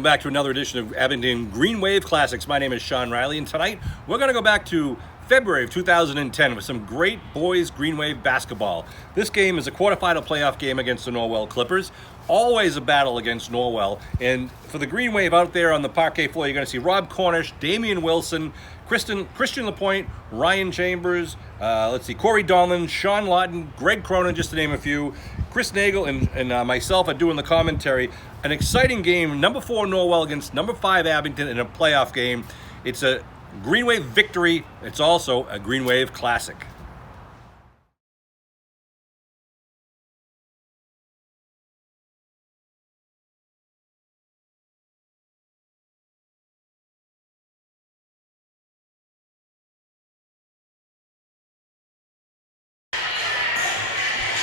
Welcome back to another edition of Abington Green Wave Classics. My name is Sean Riley, and tonight we're going to go back to February of 2010 with some great boys Green Wave basketball. This game is a quarterfinal playoff game against the Norwell Clippers. Always a battle against Norwell. And for the Green Wave out there on the parquet floor, you're going to see Rob Cornish, Damian Wilson, Christian Lapointe, Ryan Chambers, Corey Donlin, Sean Lawton, Greg Cronin, just to name a few. Chris Nagel and myself are doing the commentary. An exciting game, number 4 Norwell against number 5 Abington in a playoff game. It's a Green Wave victory. It's also a Green Wave classic.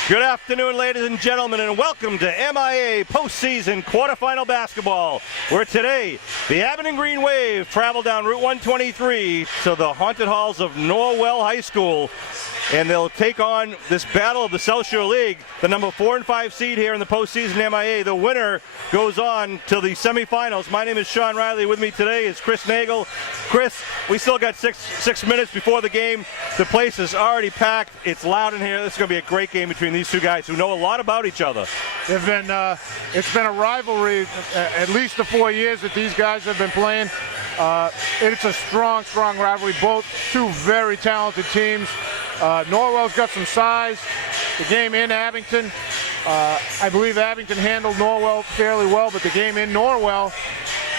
Good afternoon, ladies and gentlemen, and welcome to MIA postseason quarterfinal basketball, where today the Abington Green Wave travel down Route 123 to the haunted halls of Norwell High School, and they'll take on this battle of the South Shore League, the number 4 and 5 seed here in the postseason MIA. The winner goes on to the semifinals. My name is Sean Riley. With me today is Chris Nagel. Chris, we still got six minutes before the game. The place is already packed. It's loud in here. This is going to be a great game between these two guys who know a lot about each other. It's been a rivalry at least the 4 years that these guys have been playing. It's a strong rivalry. Both two very talented teams. Norwell's got some size. The game in Abington, I believe Abington handled Norwell fairly well, but the game in Norwell,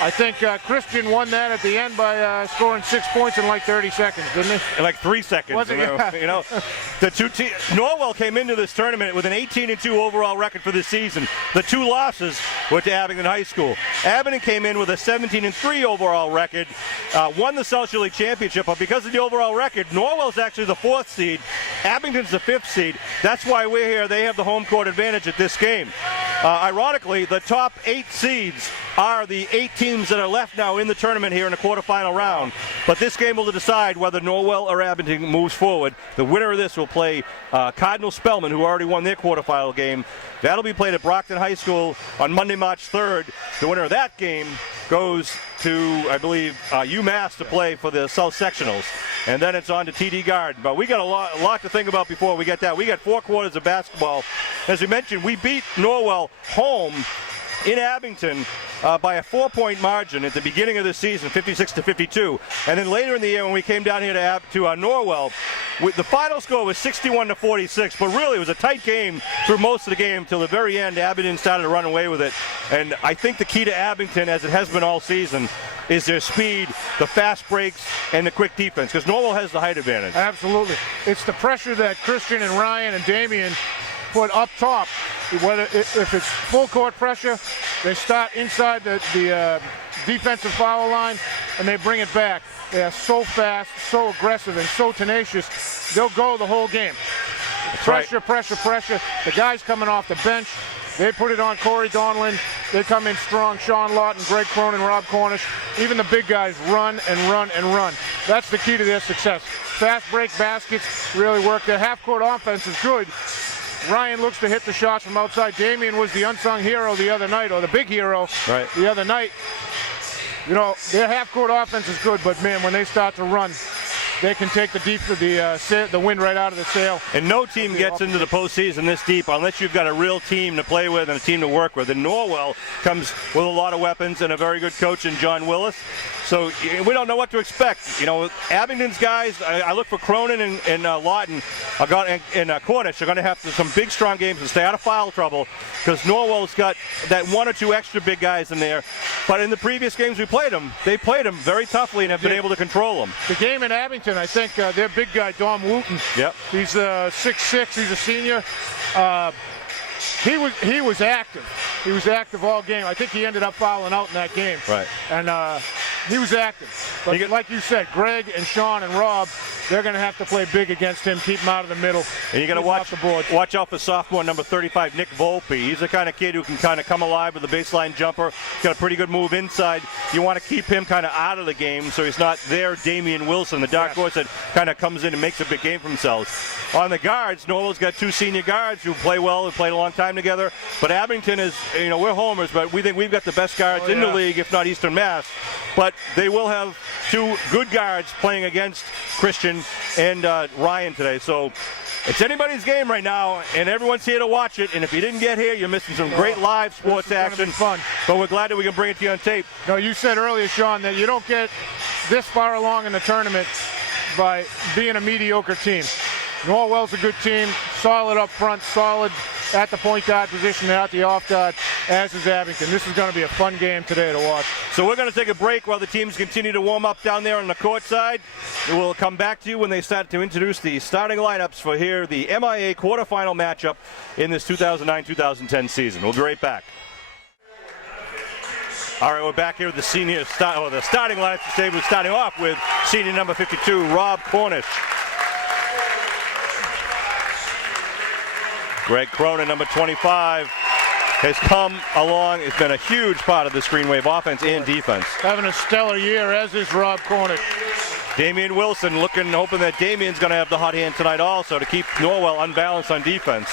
I think Christian won that at the end by scoring 6 points in like 30 seconds, didn't he? In like 3 seconds. Was it? Yeah. You know, the two teams. Norwell came into this tournament with an 18-2 overall record for this season. The two losses were to Abington High School. Abington came in with a 17-3 overall record, won the South Shore League Championship, but because of the overall record, Norwell's actually the 4th seed. Abington's the 5th seed. That's why we're here. They have the home court advantage at this game. Ironically, the top 8 seeds are the 8 teams that are left now in the tournament here in the quarterfinal round. But this game will decide whether Norwell or Abington moves forward. The winner of this will play Cardinal Spellman, who already won their quarterfinal game. That'll be played at Brockton High School on Monday, March 3rd. The winner of that game goes to, I believe, UMass to play for the South Sectionals. And then it's on to TD Garden. But we got a lot to think about before we get that. We got 4 quarters of basketball. As we mentioned, we beat Norwell home in Abington by a 4-point margin at the beginning of the season, 56-52. And then later in the year, when we came down here to Norwell, the final score was 61-46. But really, it was a tight game through most of the game till the very end. Abington started to run away with it. And I think the key to Abington, as it has been all season, is their speed, the fast breaks, and the quick defense, because Norwell has the height advantage. Absolutely. It's the pressure that Christian and Ryan and Damian put up top. Whether if it's full court pressure, they start inside the defensive foul line and they bring it back. They are so fast, so aggressive, and so tenacious. They'll go the whole game. Pressure. The guys coming off the bench, they put it on Corey Donlin. They come in strong. Sean Lawton, Greg Cronin, Rob Cornish. Even the big guys run and run and run. That's the key to their success. Fast break baskets really work. Their half-court offense is good. Ryan looks to hit the shots from outside. Damian was the unsung hero the other night, or the big hero the other night. You know, their half-court offense is good, but man, when they start to run, they can take the wind right out of the sail. And no team gets into the postseason this deep unless you've got a real team to play with and a team to work with. And Norwell comes with a lot of weapons and a very good coach in John Willis. So we don't know what to expect. You know, Abington's guys, I look for Cronin and Lawton and Cornish are going to have some big, strong games to stay out of foul trouble, because Norwell's got that 1 or 2 extra big guys in there. But in the previous games we played them, they played them very toughly and have been able to control them. The game in Abington, I think their big guy, Dom Wooten, he's 6'6", he's a senior. He was active. He was active all game. I think he ended up fouling out in that game. Right. And he was active. But like you said, Greg and Sean and Rob, they're going to have to play big against him, keep him out of the middle. And you're going to watch out for sophomore number 35, Nick Volpe. He's the kind of kid who can kind of come alive with a baseline jumper. He's got a pretty good move inside. You want to keep him kind of out of the game so he's not there. Damian Wilson, the dark horse that kind of comes in and makes a big game for themselves. On the guards, Norwell's got two senior guards who play well and played a long time together. But Abington is, we're homers, but we think we've got the best guards in the league, if not Eastern Mass. But they will have two good guards playing against Christian and Ryan today. So it's anybody's game right now, and everyone's here to watch it. And if you didn't get here, you're missing some great live sports action. Fun. But we're glad that we can bring it to you on tape. No, you said earlier, Sean, that you don't get this far along in the tournament by being a mediocre team. Norwell's a good team, solid up front, solid at the point guard position, at the off guard, as is Abington. This is going to be a fun game today to watch. So we're going to take a break while the teams continue to warm up down there on the court side. We'll come back to you when they start to introduce the starting lineups for here, the MIA quarterfinal matchup in this 2009-2010 season. We'll be right back. All right, we're back here with the the starting lineups today. We're starting off with senior number 52, Rob Cornish. Greg Cronin, number 25, has come along. It's been a huge part of this Green Wave offense and defense. Having a stellar year, as is Rob Cornish. Damian Wilson hoping that Damian's going to have the hot hand tonight also to keep Norwell unbalanced on defense.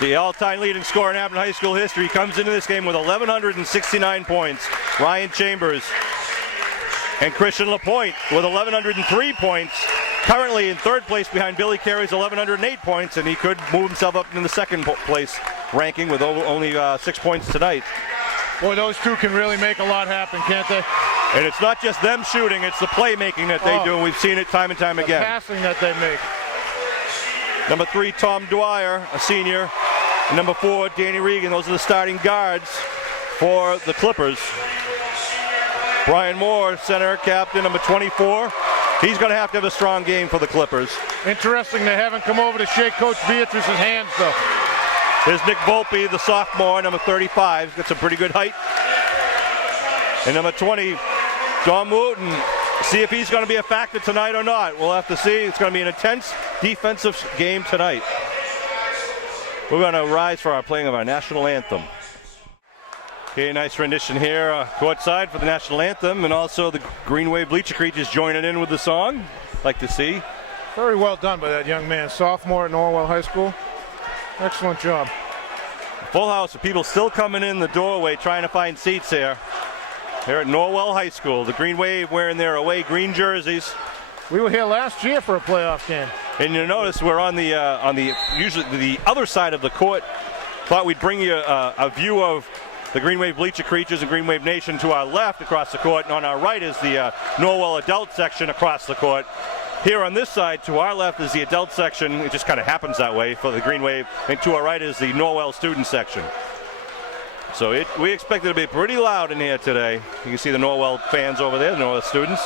The all-time leading scorer in Abington High School history comes into this game with 1,169 points. Ryan Chambers and Christian LaPointe with 1,103 points. Currently in third place behind Billy Carey's 1,108 points, and he could move himself up in the second place ranking with only 6 points tonight. Boy, those two can really make a lot happen, can't they? And it's not just them shooting, it's the playmaking that they do, and we've seen it time and time again. The passing that they make. Number 3, Tom Dwyer, a senior. And number 4, Danny Regan. Those are the starting guards for the Clippers. Brian Moore, center captain, number 24. He's going to have a strong game for the Clippers. Interesting they haven't come over to shake Coach Beatrice's hands, though. There's Nick Volpe, the sophomore, number 35. He's got some pretty good height. And number 20, John Wooten. See if he's going to be a factor tonight or not. We'll have to see. It's going to be an intense defensive game tonight. We're going to rise for our playing of our national anthem. Okay, nice rendition here courtside for the national anthem, and also the Green Wave Bleacher Creatures joining in with the song. Like to see. Very well done by that young man, sophomore at Norwell High School. Excellent job. Full house of people still coming in the doorway trying to find seats here. Here at Norwell High School, the Green Wave wearing their away green jerseys. We were here last year for a playoff game. And you notice we're on the usually the other side of the court. Thought we'd bring you a view of the Green Wave Bleacher Creatures and Green Wave Nation to our left across the court, and on our right is the Norwell adult section across the court. Here on this side, to our left is the adult section. It just kind of happens that way for the Green Wave, and to our right is the Norwell student section. So we expect it to be pretty loud in here today. You can see the Norwell fans over there, the Norwell students.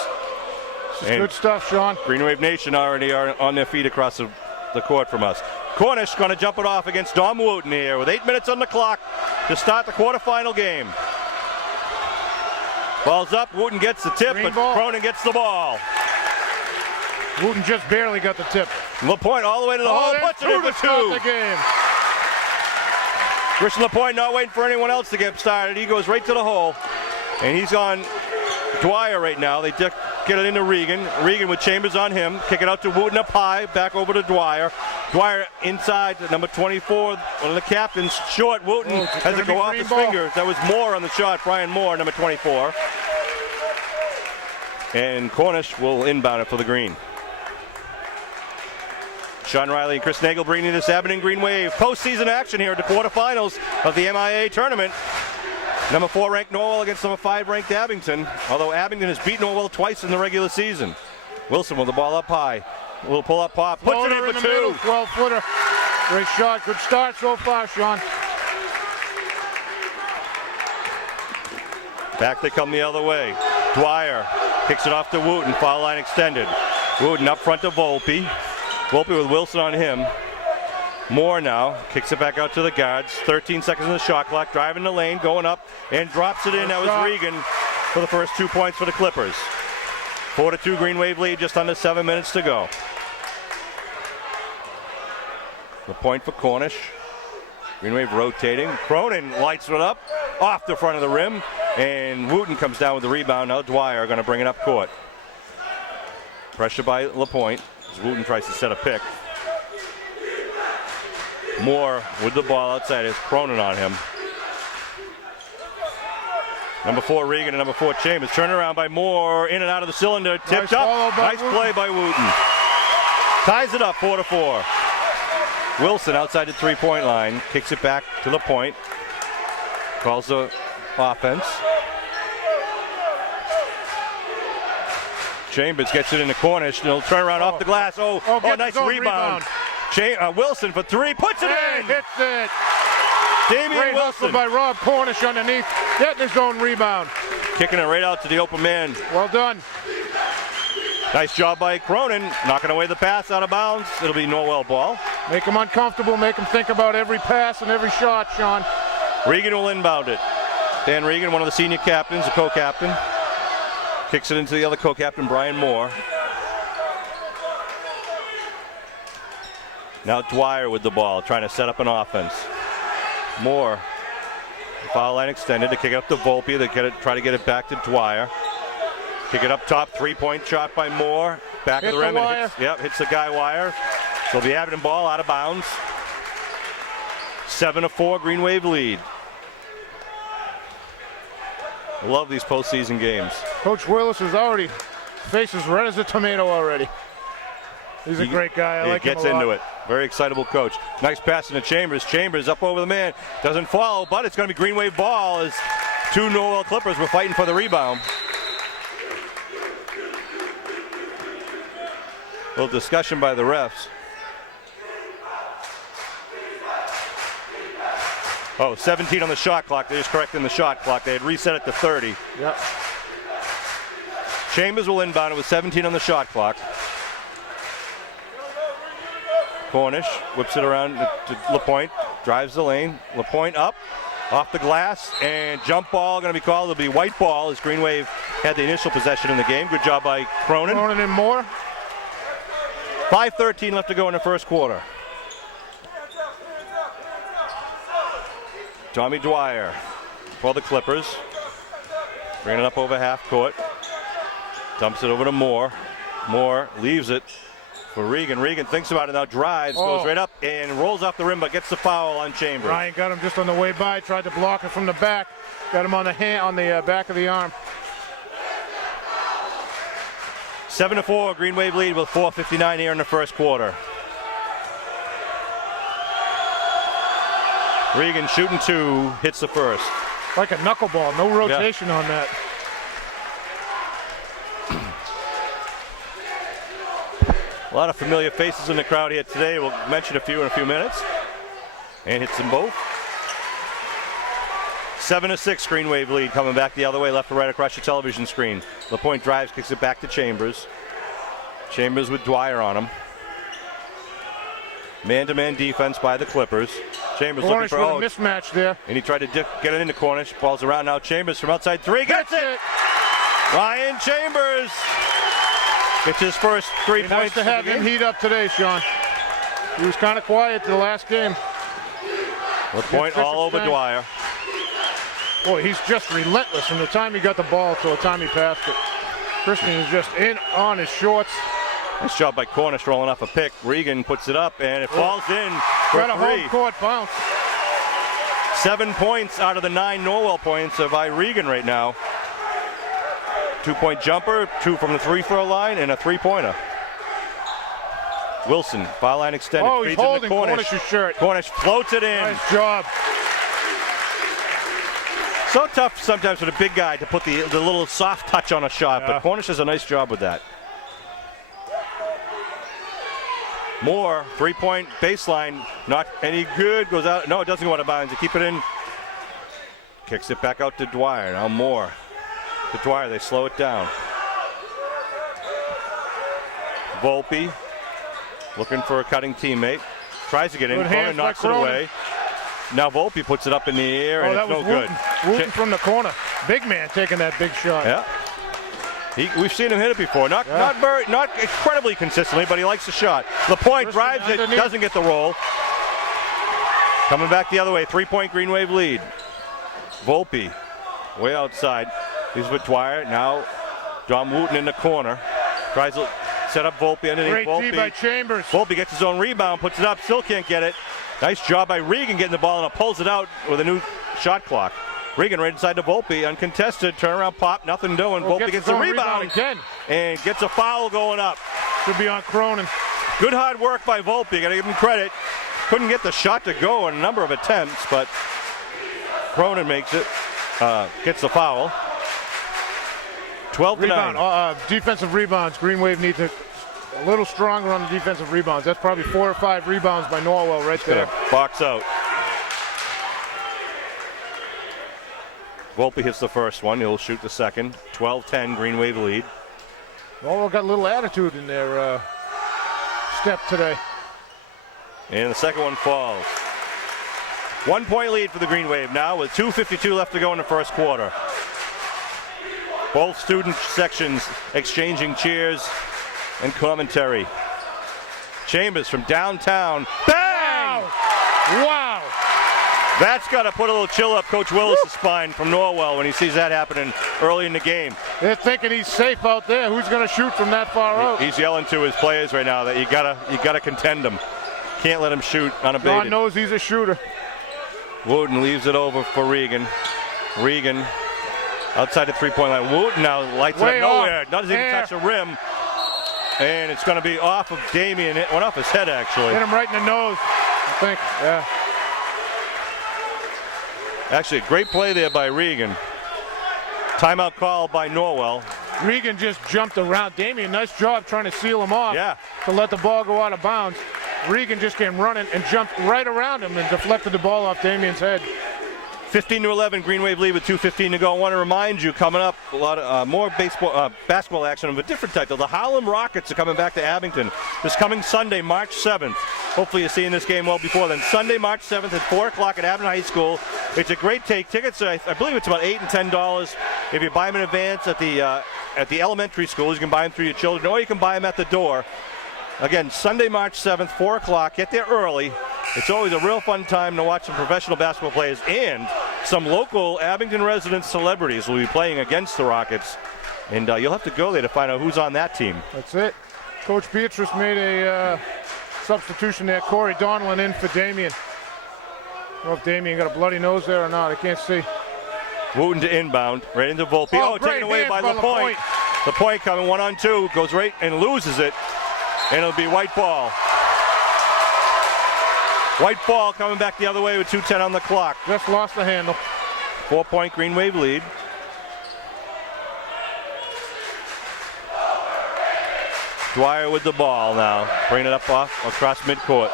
Good stuff, Sean. Green Wave Nation already are on their feet across the court from us. Cornish going to jump it off against Dom Wooten here with 8 minutes on the clock to start the quarterfinal game. Ball's up, Wooten gets the tip, but Cronin gets the ball. Wooten just barely got the tip. LaPointe all the way to the hole, puts it in for 2. The game. Christian LaPointe not waiting for anyone else to get started. He goes right to the hole, and he's on Dwyer right now. They get it into Regan. Regan with Chambers on him. Kick it out to Wooten up high. Back over to Dwyer. Dwyer inside to number 24. One of the captains. Short. Wooten has to go off his fingers. That was Moore on the shot. Brian Moore, number 24. And Cornish will inbound it for the green. Sean Riley and Chris Nagel bringing this Abington Green Wave postseason action here at the quarterfinals of the MIA tournament. Number 4 ranked Norwell against number 5 ranked Abington, although Abington has beaten Norwell twice in the regular season. Wilson with the ball up high. A little pull-up pop. Puts it in for 2. 12-footer. Great shot. Good start so far, Sean. Back they come the other way. Dwyer kicks it off to Wooten. Foul line extended. Wooten up front to Volpe. Volpe with Wilson on him. Moore now kicks it back out to the guards. 13 seconds on the shot clock. Driving the lane, going up, and drops it in. That was Regan for the first 2 points for the Clippers. 4-2 Green Wave lead, just under 7 minutes to go. The point for Cornish. Green Wave rotating. Cronin lights it up off the front of the rim, and Wooten comes down with the rebound. Now Dwyer going to bring it up court. Pressure by LaPointe as Wooten tries to set a pick. Moore with the ball outside. Has Cronin on him. Number 4 Regan and number 4 Chambers. Turn around by Moore, in and out of the cylinder, tipped up. Nice play by Wooten. Ties it up 4-4. Wilson outside the 3-point line, kicks it back to the point. Calls the offense. Chambers gets it in the Cornish, and he'll turn around off the glass. Nice rebound. Wilson for 3, puts it in. Hits it. Damian Wilson by Rob Cornish underneath, getting his own rebound. Kicking it right out to the open man. Well done. Nice job by Cronin, knocking away the pass out of bounds. It'll be Norwell ball. Make him uncomfortable, make him think about every pass and every shot, Sean. Regan will inbound it. Dan Regan, one of the senior captains, a co-captain. Kicks it into the other co-captain, Brian Moore. Now Dwyer with the ball, trying to set up an offense. Moore, foul line extended to kick it up to Volpe. They try to get it back to Dwyer. Kick it up top, 3-point shot by Moore. Back of the rim. Hits the guy wire. So the Abington ball out of bounds. 7-4 Green Wave lead. I love these postseason games. Coach Willis is already face as red as a tomato already. He's a great guy. I like him a lot. He gets into it. Very excitable coach. Nice pass into Chambers. Chambers up over the man. Doesn't follow, but it's going to be Green Wave ball as 2 Norwell Clippers were fighting for the rebound. A little discussion by the refs. 17 on the shot clock. They're just correcting the shot clock. They had reset it to 30. Yep. Chambers will inbound it with 17 on the shot clock. Cornish whips it around to LaPointe, drives the lane. LaPointe up, off the glass, and jump ball going to be called. It'll be white ball as Green Wave had the initial possession in the game. Good job by Cronin. Cronin and Moore. 5:13 left to go in the first quarter. Tommy Dwyer for the Clippers. Bringing it up over half court. Dumps it over to Moore. Moore leaves it for Regan. Regan thinks about it now, drives, goes right up and rolls off the rim, but gets the foul on Chambers. Ryan got him just on the way by, tried to block it from the back. Got him on the back of the arm. 7-4 Green Wave lead with 4:59 here in the first quarter. Regan shooting 2, hits the first. Like a knuckleball, no rotation on that. A lot of familiar faces in the crowd here today. We'll mention a few in a few minutes. And hits them both. 7-6 Green Wave lead, coming back the other way, left to right across your television screen. LaPointe drives, kicks it back to Chambers. Chambers with Dwyer on him. Man-to-man defense by the Clippers. Chambers Cornish looking for with a mismatch there. And he tried to get it into Cornish. Ball's around now. Chambers from outside 3. Gets it! Ryan Chambers gets his first 3 points. Nice to have him heat up today, Sean. He was kind of quiet the last game. LaPointe all over Dwyer. Boy, he's just relentless from the time he got the ball to the time he passed it. Christian is just in on his shorts. Nice job by Cornish rolling off a pick. Regan puts it up, and it falls in for Got a 3. home court bounce. 7 points out of the 9 Norwell points by Regan right now. 2-point jumper, 2 from the free-throw line, and a 3-pointer. Wilson, foul line extended. Oh, he's holding Cornish's shirt. Cornish floats it in. Nice job. So tough sometimes for the big guy to put the little soft touch on a shot, but Cornish does a nice job with that. Moore, 3-point baseline, not any good, goes out. No, it doesn't go out of bounds. You keep it in. Kicks it back out to Dwyer. Now Moore to Dwyer. They slow it down. Volpe looking for a cutting teammate. Tries to get in. Cronin knocks it away. Now Volpe puts it up in the air, and it's no good. Wooten from the corner. Big man taking that big shot. Yeah. We've seen him hit it before. Not incredibly consistently, but he likes the shot. LaPointe drives it, doesn't get the roll. Coming back the other way, 3-point Green Wave lead. Volpe, way outside. He's with Dwyer. Now, John Wooten in the corner. Tries to set up Volpe underneath. Great Volpe. D by Chambers. Volpe gets his own rebound, puts it up, still can't get it. Nice job by Regan getting the ball and pulls it out with a new shot clock. Regan right inside to Volpe, uncontested, turnaround pop, nothing doing. Volpe gets the rebound again and gets a foul going up. Should be on Cronin. Good hard work by Volpe, gotta give him credit. Couldn't get the shot to go in a number of attempts, but Cronin makes it, gets the foul. 12-9. Defensive rebounds. Green Wave needs a little stronger on the defensive rebounds. That's probably 4 or 5 rebounds by Norwell right there. Box out. Volpe hits the first one. He'll shoot the second. 12-10 Green Wave lead. Norwell got a little attitude in their step today. And the second one falls. 1-point lead for the Green Wave now with 2:52 left to go in the first quarter. Both student sections exchanging cheers and commentary. Chambers from downtown. Bang! Wow! That's got to put a little chill up Coach Willis' spine from Norwell when he sees that happening early in the game. They're thinking he's safe out there. Who's going to shoot from that far out? He's yelling to his players right now that you gotta contend him. Can't let him shoot unabated. John knows he's a shooter. Wooten leaves it over for Regan. Regan outside the 3-point line. Wooten now lights it up nowhere. Doesn't even touch the rim. And it's going to be off of Damian. It went off his head, actually. Hit him right in the nose, I think. Yeah. Actually, a great play there by Regan. Timeout call by Norwell. Regan just jumped around. Damian, nice job trying to seal him off to let the ball go out of bounds. Regan just came running and jumped right around him and deflected the ball off Damian's head. 15-11, Green Wave lead with 2:15 to go. I want to remind you, coming up, a lot of more basketball action of a different type. The Harlem Rockets are coming back to Abington this coming Sunday, March 7th. Hopefully you're seeing this game well before then. Sunday, March 7th at 4 o'clock at Abington High School. It's a great take. Tickets, I believe it's about $8 and $10. If you buy them in advance at the elementary schools, you can buy them through your children, or you can buy them at the door. Again, Sunday, March 7th, 4 o'clock. Get there early. It's always a real fun time to watch some professional basketball players, and some local Abington resident celebrities will be playing against the Rockets. And you'll have to go there to find out who's on that team. That's it. Coach Beatrice made a substitution there. Corey Donlin in for Damian. I don't know if Damian got a bloody nose there or not. I can't see. Wooten to inbound, right into Volpe. Oh, taken away by LaPointe. LaPointe coming 1-on-2, goes right and loses it. And it'll be white ball. White ball coming back the other way with 2:10 on the clock. Just lost the handle. 4-point Green Wave lead. Dwyer with the ball now. Bringing it up across midcourt.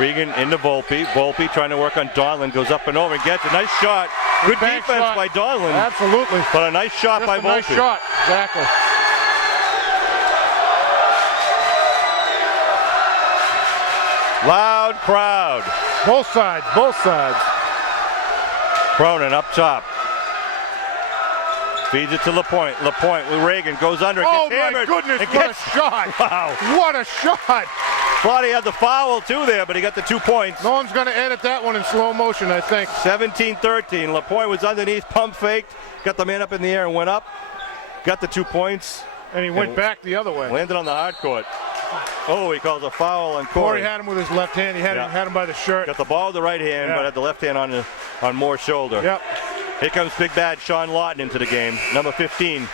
Regan into Volpe. Volpe trying to work on Donlin. Goes up and over and gets a nice shot. Good defense by Donlin. Absolutely. But a nice shot by Volpe. Nice shot. Exactly. Loud crowd. Both sides, both sides. Cronin up top. Feeds it to LaPointe. LaPointe with Reagan goes under. Oh my goodness, what a shot. Wow. What a shot. Thought he had the foul too there, but he got the 2 points. No one's going to edit that one in slow motion, I think. 17-13. LaPointe was underneath, pump faked, got the man up in the air and went up. Got the 2 points. And he went back the other way. Landed on the hard court. Oh, he calls a foul on Corey. Corey had him with his left hand. He had him by the shirt. Got the ball with the right hand, but had the left hand on Moore's shoulder. Yep. Here comes big bad Sean Lawton into the game, number 15.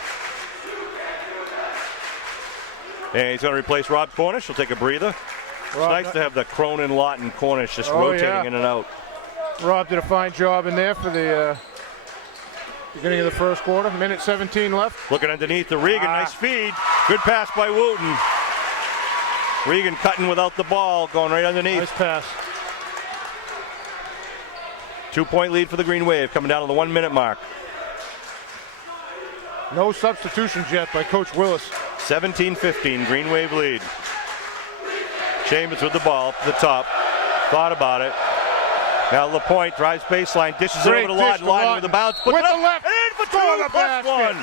And he's going to replace Rob Cornish. He'll take a breather. It's nice to have the Cronin, Lawton, Cornish just rotating in and out. Rob did a fine job in there for the beginning of the first quarter. Minute 17 left. Looking underneath to Regan. Nice feed. Good pass by Wooten. Regan cutting without the ball, going right underneath. Nice pass. 2-point lead for the Green Wave, coming down to the 1 minute mark. No substitutions yet by Coach Willis. 17-15, Green Wave lead. Chambers with the ball up to the top. Thought about it. Now LaPointe drives baseline, dishes it Great over to dish Lawton. to Lawton Lawton. with the bounce, puts With it up, the left. and in for For two, the plus basket. one.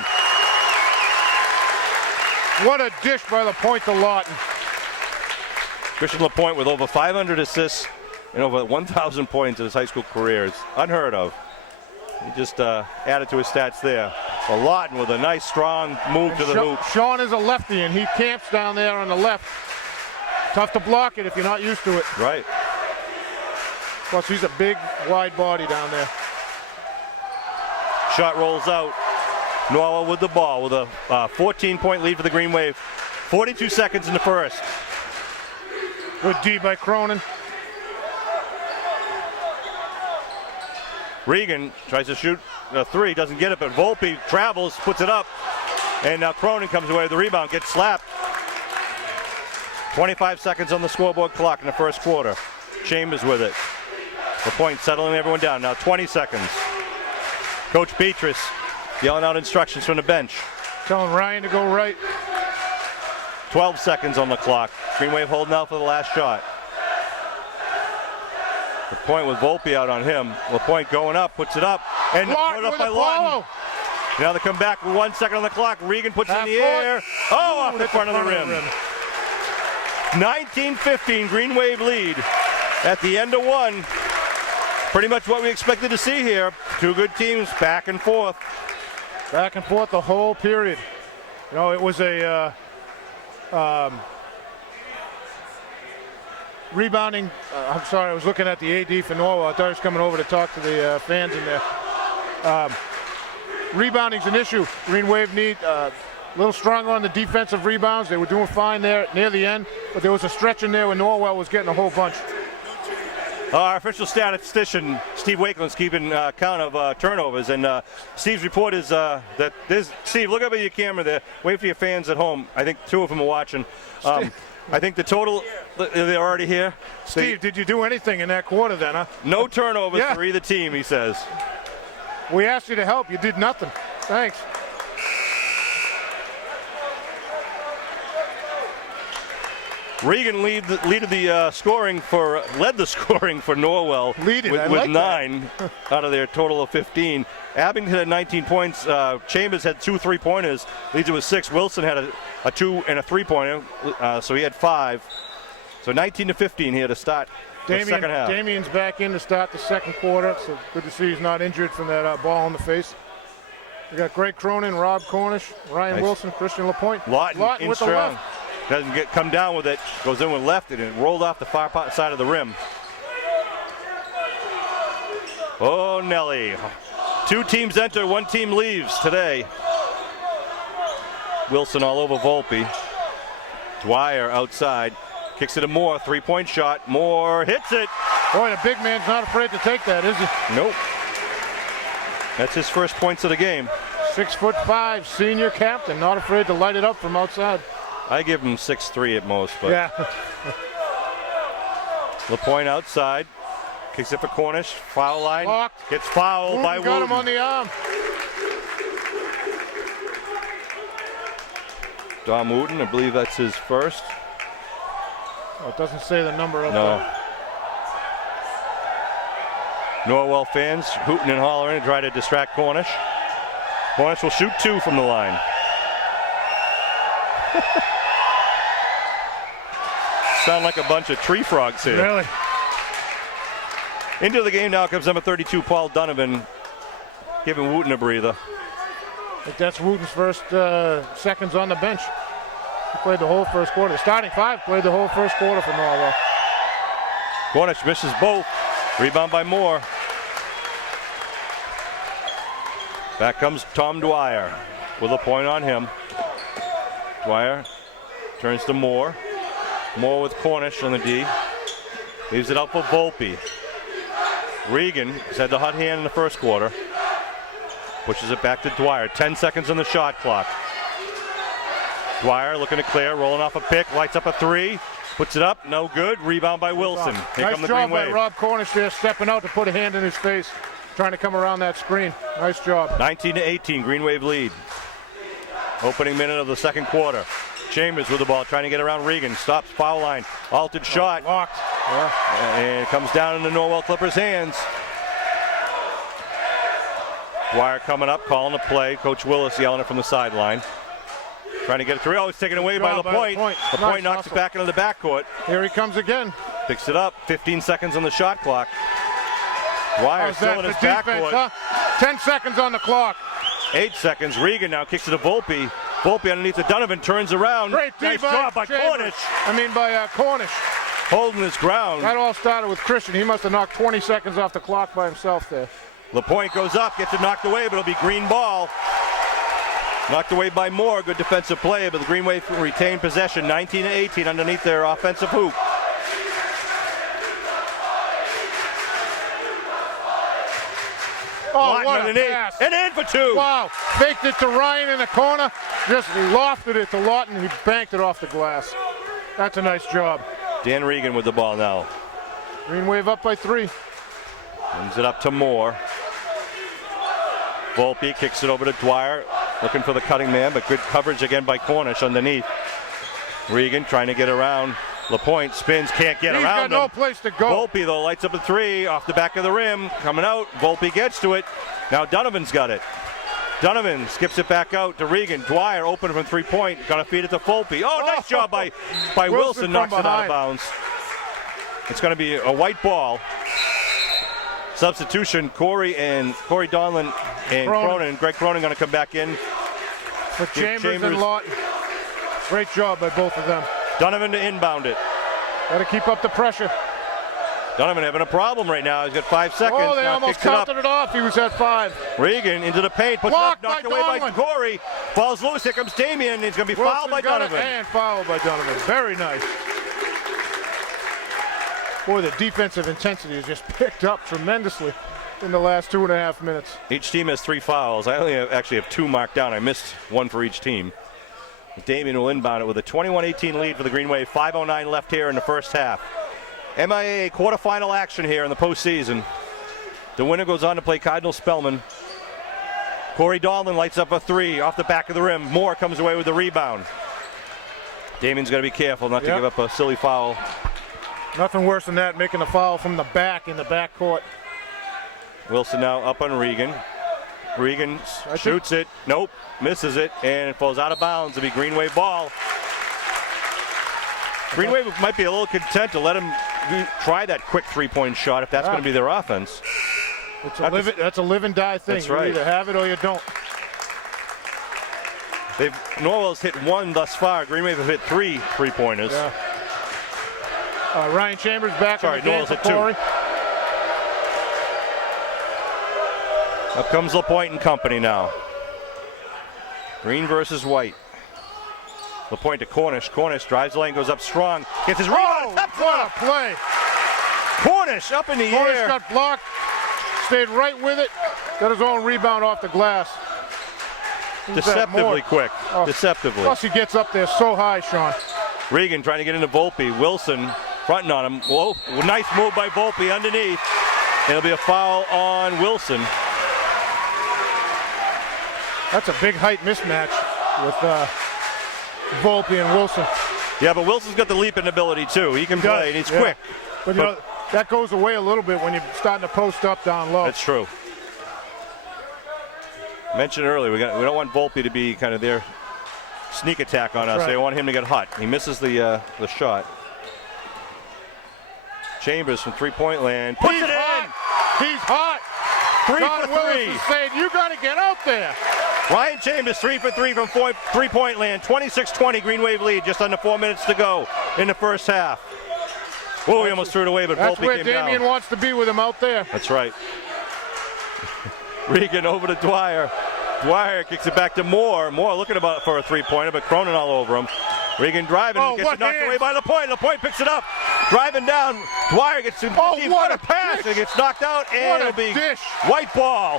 What a dish by LaPointe to Lawton. Christian LaPointe with over 500 assists and over 1,000 points in his high school career. It's unheard of. He just added to his stats there. So Lawton with a nice, strong move to the hoop. Sean is a lefty, and he camps down there on the left. Tough to block it if you're not used to it. Right. Plus, he's a big, wide body down there. Shot rolls out. Norwell with the ball with a 14-point lead for the Green Wave. 42 seconds in the first. Good D by Cronin. Regan tries to shoot a three, doesn't get it, but Volpe travels, puts it up, and now Cronin comes away with the rebound, gets slapped. 25 seconds on the scoreboard clock in the first quarter. Chambers with it. LaPointe settling everyone down. Now 20 seconds. Coach Beatrice yelling out instructions from the bench. Telling Ryan to go right. 12 seconds on the clock. Green Wave holding out for the last shot. LaPointe with Volpe out on him. LaPointe going up, puts it up, and put it up by Lawton. Now they come back with 1 second on the clock. Regan puts it in the air. Oh, off the front of the rim. 19-15 Green Wave lead at the end of one. Pretty much what we expected to see here. Two good teams back and forth. Back and forth the whole period. You know, it was a rebounding. I'm sorry, I was looking at the AD for Norwell. I thought he was coming over to talk to the fans in there. Rebounding's an issue. Green Wave need a little stronger on the defensive rebounds. They were doing fine there near the end, but there was a stretch in there where Norwell was getting a whole bunch. Our official statistician, Steve Wakeland's keeping count of turnovers, and Steve's report is that there's, Steve, look up at your camera there. Wait for your fans at home. I think two of them are watching. I think the total, they're already here. Steve, did you do anything in that quarter then, huh? No turnovers for either team, he says. We asked you to help. You did nothing. Thanks. Regan led the scoring for Norwell with 9 out of their total of 15. Abington had 19 points. Chambers had 2 3-pointers. Leads it with 6. Wilson had a 2 and a 3-pointer, so he had 5. So 19-15 here to start the second half. Damien's back in to start the second quarter. So good to see he's not injured from that ball in the face. We got Greg Cronin, Rob Cornish, Ryan Wilson, Christian LaPointe. Lawton with the strong. left. Doesn't come down with it. Goes in with left and it rolled off the far side of the rim. Oh, Nelly. 2 teams enter, 1 team leaves today. Wilson all over Volpe. Dwyer outside. Kicks it to Moore. 3-point shot. Moore hits it. Boy, the big man's not afraid to take that, is he? Nope. That's his first points of the game. 6'5", senior captain, not afraid to light it up from outside. I give him 6'3" at most, but yeah. LaPointe outside, kicks it for Cornish, foul line, Locked. gets fouled by Got Wooten. him on the arm. Dom Wooten, I believe that's his first. Oh, it doesn't say the number up No. there. Norwell fans hooting and hollering to try to distract Cornish. Cornish will shoot 2 from the line. Sound like a bunch of tree frogs here. Really? Into the game now comes number 32, Paul Donovan, giving Wooten a breather. I think that's Wooten's first seconds on the bench. He played the whole first quarter. The starting 5 played the whole first quarter for Norwell. Cornish misses both. Rebound by Moore. Back comes Tom Dwyer with a point on him. Dwyer turns to Moore. Moore with Cornish on the D. Leaves it up for Volpe. Regan has had the hot hand in the first quarter. Pushes it back to Dwyer. 10 seconds on the shot clock. Dwyer looking to clear, rolling off a pick, lights up a 3. Puts it up, no good. Rebound by Wilson. Here come the Nice job Green by Wave. Rob Cornish there, stepping out to put a hand in his face, trying to come around that screen. Nice job. 19-18, Green Wave lead. Opening minute of the second quarter. Chambers with the ball, trying to get around Regan. Stops, foul line. Altered shot. Locked. Yeah. And it comes down into Norwell Clippers' hands. Dwyer coming up, calling the play. Coach Willis yelling it from the sideline. Trying to get it through. Oh, it's taken away by LaPointe. LaPointe knocks it back into the backcourt. Here he comes again. Picks it up. 15 seconds on the shot clock. Dwyer still in his backcourt. Huh? 10 seconds on the clock. 8 seconds. Regan now kicks it to Volpe. Volpe underneath the Donovan turns around. Great nice job by Cornish. Cornish. Holding his ground. That all started with Christian. He must have knocked 20 seconds off the clock by himself there. LaPointe goes up, gets it knocked away, but it'll be green ball. Knocked away by Moore. Good defensive play, but the Green Wave retained possession. 19-18 underneath their offensive hoop. Oh, what a pass. And in for two. Wow. Faked it to Ryan in the corner. Just lofted it to Lawton. He banked it off the glass. That's a nice job. Dan Regan with the ball now. Green Wave up by 3. Brings it up to Moore. Volpe kicks it over to Dwyer. Looking for the cutting man, but good coverage again by Cornish underneath. Regan trying to get around. LaPointe spins, can't get around him. He's got no place to go. Volpe, though, lights up a 3 off the back of the rim. Coming out. Volpe gets to it. Now Donovan's got it. Donovan skips it back out to Regan. Dwyer open from 3-point. Got to feed it to Volpe. Oh, nice job by Wilson. Knocks it out of bounds. It's going to be a white ball. Substitution, Corey Donlin and Cronin. Greg Cronin going to come back in. For Chambers and Lawton. Great job by both of them. Donovan to inbound it. Got to keep up the pressure. Donovan having a problem right now. He's got 5 seconds. Oh, they now almost counted it off. He was at 5. Regan into the paint. Puts Blocked it up, knocked by away by Donlin. Corey. Falls loose. Here comes Damian. He's going to be fouled by Donovan. And fouled by Donovan. Very nice. Boy, the defensive intensity has just picked up tremendously in the last 2.5 minutes. Each team has 3 fouls. I only actually have 2 marked down. I missed 1 for each team. Damian will inbound it with a 21-18 lead for the Green Wave. 5:09 left here in the first half. MIA quarterfinal action here in the postseason. The winner goes on to play Cardinal Spellman. Corey Donlin lights up a 3 off the back of the rim. Moore comes away with the rebound. Damian's got to be careful not to give up a silly foul. Nothing worse than that, making a foul from the back in the backcourt. Wilson now up on Regan. Regan shoots it. Nope. Misses it. And it falls out of bounds. It'll be Green Wave ball. Green Wave might be a little content to let him try that quick 3-point shot if that's going to be their offense. That's a live and die thing. That's right. You either have it or you don't. Norwell's hit 1 thus far. Green Wave have hit 3 3-pointers. Yeah. Ryan Chambers back. Sorry, Norwell's hit 2. Up comes LaPointe and company now. Green versus white. LaPointe to Cornish. Cornish drives the lane, goes up strong. Gets his rebound. What a play. Cornish up in the air. Cornish got blocked. Stayed right with it. Got his own rebound off the glass. Deceptively quick. Deceptively. Plus he gets up there so high, Sean. Regan trying to get into Volpe. Wilson fronting on him. Whoa, nice move by Volpe underneath. It'll be a foul on Wilson. That's a big height mismatch with Volpe and Wilson. Yeah, but Wilson's got the leaping ability too. He can play and he's quick. But you know, that goes away a little bit when you're starting to post up down low. That's true. Mentioned earlier, we don't want Volpe to be kind of their sneak attack on us. Right. They want him to get hot. He misses the shot. Chambers from 3-point land. Puts it in. He's hot. 3 John for Willis 3. is saying, you got to get out there. Ryan Chambers 3 for 3 from 3-point land. 26-20 Green Wave lead. Just under 4 minutes to go in the first half. Oh, he almost threw it away, but Volpe came down. That's where Damian wants to be with him out there. That's right. Regan over to Dwyer. Dwyer kicks it back to Moore. Moore looking for a 3-pointer, but Cronin all over him. Regan driving, gets it knocked away by LaPointe. LaPointe picks it up, driving down. Dwyer gets some what a pass. It gets knocked out, and it'll be white ball.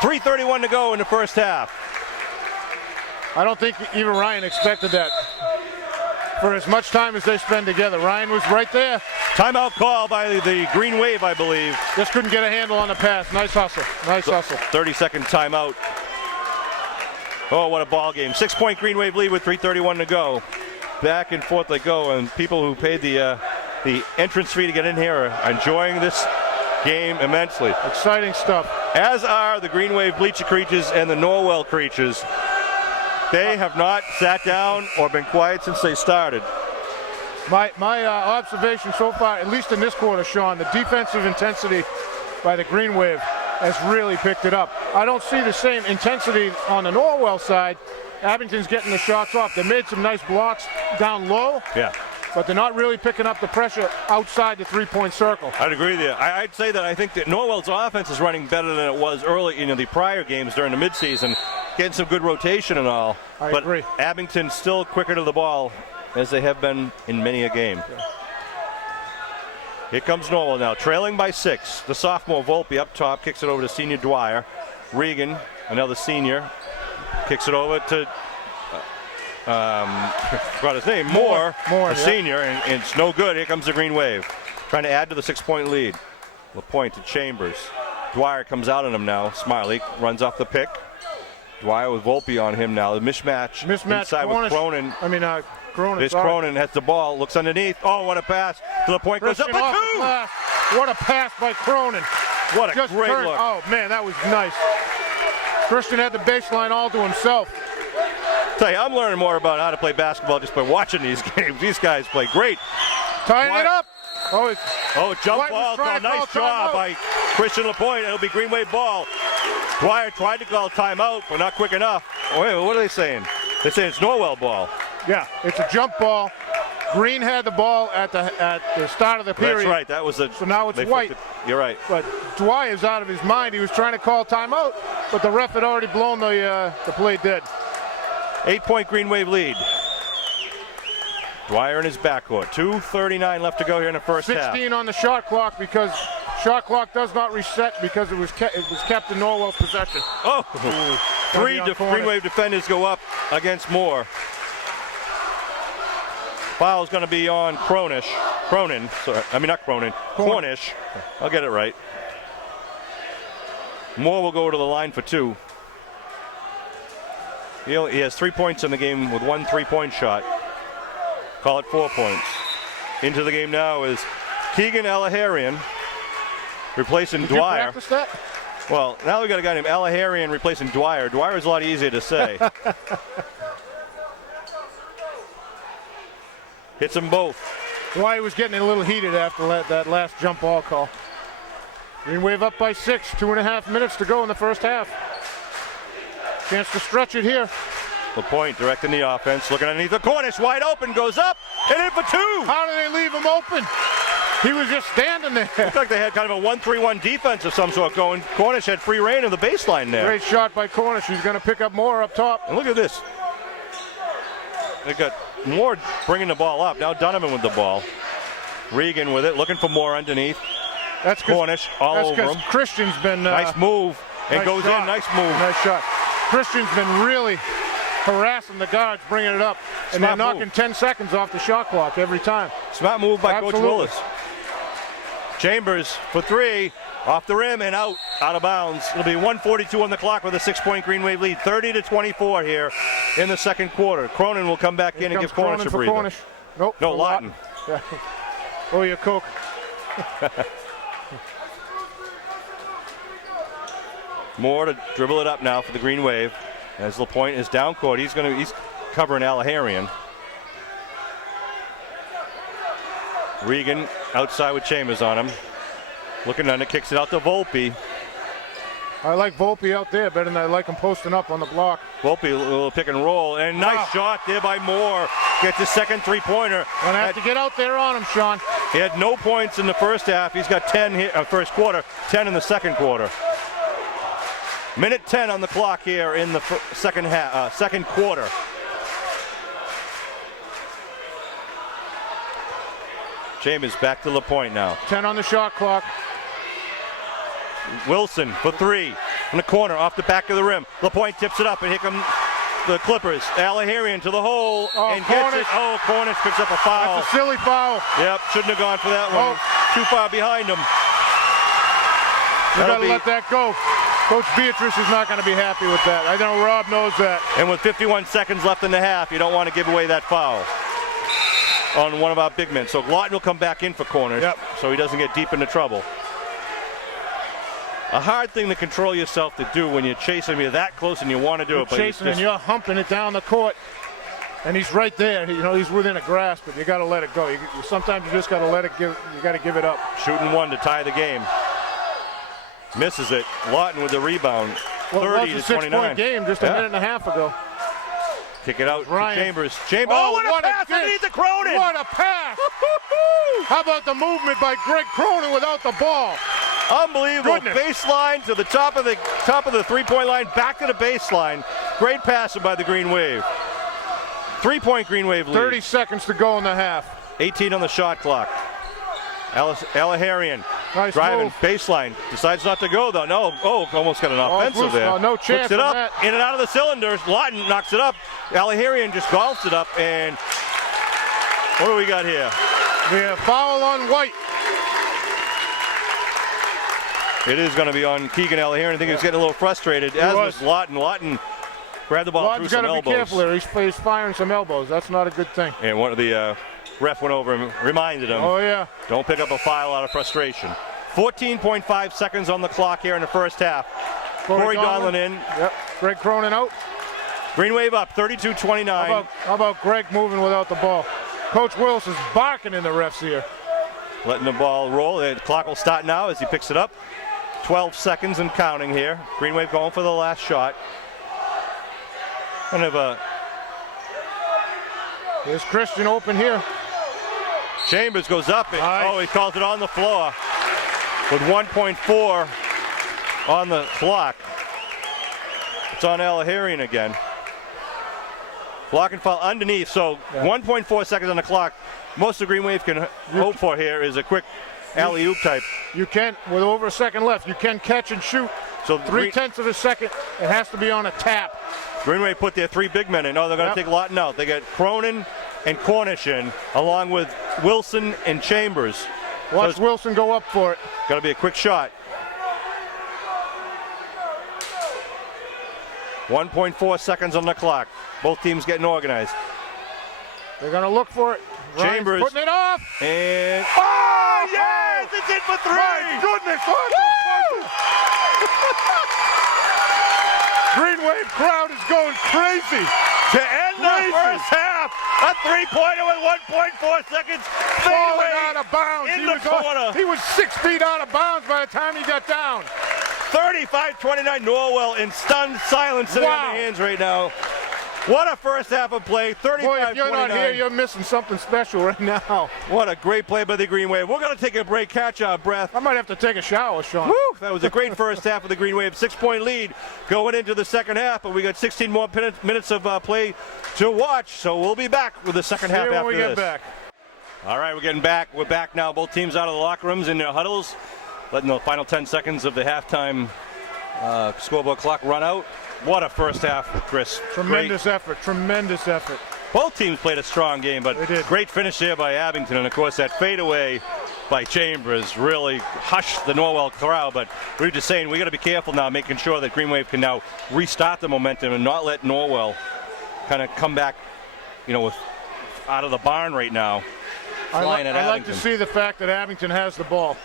3:31 to go in the first half. I don't think even Ryan expected that. For as much time as they spend together, Ryan was right there. Timeout call by the Green Wave, I believe. Just couldn't get a handle on the pass. Nice hustle. Nice hustle. 30-second timeout. Oh, what a ball game. 6-point Green Wave lead with 3:31 to go. Back and forth they go, and people who paid the the entrance fee to get in here are enjoying this game immensely. Exciting stuff. As are the Green Wave Bleacher Creatures and the Norwell Creatures. They have not sat down or been quiet since they started. My observation so far, at least in this quarter, Sean, the defensive intensity by the Green Wave has really picked it up. I don't see the same intensity on the Norwell side. Abington's getting the shots off. They made some nice blocks down low. Yeah. But they're not really picking up the pressure outside the three-point circle. I'd agree with you. I'd say that I think that Norwell's offense is running better than it was early, the prior games during the midseason, getting some good rotation and all. I but agree. Abington's still quicker to the ball, as they have been in many a game. Yeah. Here comes Norwell now, trailing by 6. The sophomore Volpe up top kicks it over to senior Dwyer. Regan, another senior, kicks it over to forgot his name, Moore, a senior, and it's no good. Here comes the Green Wave, trying to add to the 6-point lead. LaPointe to Chambers. Dwyer comes out on him now. Smiley runs off the pick. Dwyer with Volpe on him now. The mismatch inside with Cronin. Cronin. Cronin has the ball, looks underneath. Oh, what a pass to the point. Goes up a 2. What a pass by Cronin. What a great look. Oh, man, that was nice. Christian had the baseline all to himself. Tell you, I'm learning more about how to play basketball just by watching these games. These guys play great. Tying it up. Jump ball. Nice job by Christian LaPointe. It'll be Green Wave ball. Dwyer tried to call timeout, but not quick enough. Wait, what are they saying? They're saying it's Norwell ball. Yeah, it's a jump ball. Green had the ball at the start of the period. That's right. That was so now it's white. You're right. But Dwyer's out of his mind. He was trying to call timeout, but the ref had already blown the play dead. 8-point Green Wave lead. Dwyer in his backcourt. 2:39 left to go here in the first 16 half. on the shot clock because shot clock does not reset because it was kept in Norwell's possession. Oh, three Green Wave defenders go up against Moore. Foul's going to be on Cornish. I'll get it right. Moore will go to the line for 2. He has 3 points in the game with 1 3-point shot. Call it 4 points. Into the game now is Keegan Alaharian replacing Did Dwyer. You practice that? Well, now we got a guy named Alaharian replacing Dwyer. Dwyer is a lot easier to say. Hits them both. Dwyer was getting a little heated after that last jump ball call. Green Wave up by 6. 2.5 minutes to go in the first half. Chance to stretch it here. LaPointe directing the offense, looking underneath the Cornish, wide open, goes up, and in for 2. How did they leave him open? He was just standing there. Looks like they had kind of a 1-3-1 defense of some sort going. Cornish had free reign of the baseline there. Great shot by Cornish. He's going to pick up more up top. And look at this. They got Moore bringing the ball up. Now Donovan with the ball. Regan with it, looking for more underneath. That's Cornish all over him. Christian's been nice move and nice goes shot. in. Nice move. Nice shot. Christian's been really harassing the guards, bringing it up, and they're knocking 10 seconds off the shot clock every time. Smart move by Coach Willis. Chambers for 3, off the rim and out of bounds. It'll be 1:42 on the clock with a 6-point Green Wave lead. 30-24 here in the second quarter. Cronin will come back in and give Cornish a breather. Cornish. Nope. No, Lawton. Yeah. Oh, your Coke. Moore to dribble it up now for the Green Wave. As LaPointe is down court, he's covering Alaharian. Regan outside with Chambers on him. Looking under, kicks it out to Volpe. I like Volpe out there better than I like him posting up on the block. Volpe, a little pick and roll, and nice shot there by Moore. Gets his second 3-pointer. Gonna have to get out there on him, Sean. He had no points in the first half. He's got 10 here, first quarter, 10 in the second quarter. Minute 10 on the clock here in the second quarter. Chambers back to LaPointe now. 10 on the shot clock. Wilson for 3 in the corner off the back of the rim. LaPointe tips it up, and here come the Clippers. Alaharian to the hole and gets it. Oh, Cornish picks up a foul. That's a silly foul. Yep, shouldn't have gone for that one. Too far behind him. You got to let that go. Coach Beatrice is not going to be happy with that. I know Rob knows that. And with 51 seconds left in the half, you don't want to give away that foul. on one of our big men. So Lawton will come back in for corners, so he doesn't get deep into trouble. A hard thing to control yourself to do when you're chasing me that close and you want to do you're it. But chasing and you're humping it down the court, and he's right there. He's within a grasp, but you got to let it go. Sometimes you just got to let it give. You got to give it up. Shooting one to tie the game. Misses it. Lawton with the rebound. Well, 30 it was to a 29. 6-point game just a minute and a half ago. Kick it out Ryan. to Chambers. Oh, what a pass underneath the Cronin! What a pass! How about the movement by Greg Cronin without the ball? Unbelievable. Baseline to the top of the three-point line, back to the baseline. Great passing by the Green Wave. 3-point Green Wave lead. 30 seconds to go in the half. 18 on the shot clock. Alaharian nice driving move. Baseline. Decides not to go though. No. Oh, almost got an offensive there. No chance. Puts it up. That. In and out of the cylinders. Lawton knocks it up. Alaharian just golfs it up. And what do we got here? We have foul on White. It is going to be on Keegan Alaharian. I think he's getting a little frustrated, as was Lawton. Lawton grabbed the ball Lawton's through some elbows. Got to be careful there. He's firing some elbows. That's not a good thing. And one of the ref went over and reminded him. Oh, yeah. Don't pick up a foul out of frustration. 14.5 seconds on the clock here in the first half. Corey Donlin in. Yep. Greg Cronin out. Green Wave up, 32-29. How about Greg moving without the ball? Coach Wilson's barking in the refs here. Letting the ball roll. The clock will start now as he picks it up. 12 seconds and counting here. Green Wave going for the last shot. Kind of a... Here's Christian open here. Chambers goes up. Nice. Oh, he calls it on the floor with 1.4 on the clock. It's on Alaharian again. Block and foul underneath, so 1.4 seconds on the clock. Most of Green Wave can hope for here is a quick alley-oop type. You can, with over a second left, you can catch and shoot. So 3/10 of a second, it has to be on a tap. Green Wave put their three big men in. Oh, they're going to take Lawton out. They got Cronin and Cornish in, along with Wilson and Chambers. Watch Wilson go up for it. Got to be a quick shot. 1.4 seconds on the clock. Both teams getting organized. They're going to look for it. Chambers putting it off. And oh yes, it's in for three. My goodness, Green Wave crowd is going crazy. To end the first half, a three-pointer with 1.4 seconds. Falling out of bounds. In the corner. He was 6 feet out of bounds by the time he got down. 35-29 Norwell in stunned silence sitting on their hands right now. What a first half of play, 35-29. Boy, if you're not here, you're missing something special right now. What a great play by the Green Wave. We're going to take a break, catch our breath. I might have to take a shower, Sean. Woo, that was a great first half of the Green Wave. 6-point lead going into the second half, but we got 16 more minutes of play to watch, so we'll be back with the second half after when we this. get back. All right, we're getting back. We're back now. Both teams out of the locker rooms in their huddles, letting the final 10 seconds of the halftime scoreboard clock run out. What a first half, Chris. Tremendous effort. Both teams played a strong game, but great finish there by Abington. And, of course, that fadeaway by Chambers really hushed the Norwell crowd. But we were just saying we got to be careful now, making sure that Green Wave can now restart the momentum and not let Norwell kind of come back, with out of the barn right now. I like to see the fact that Abington has the ball.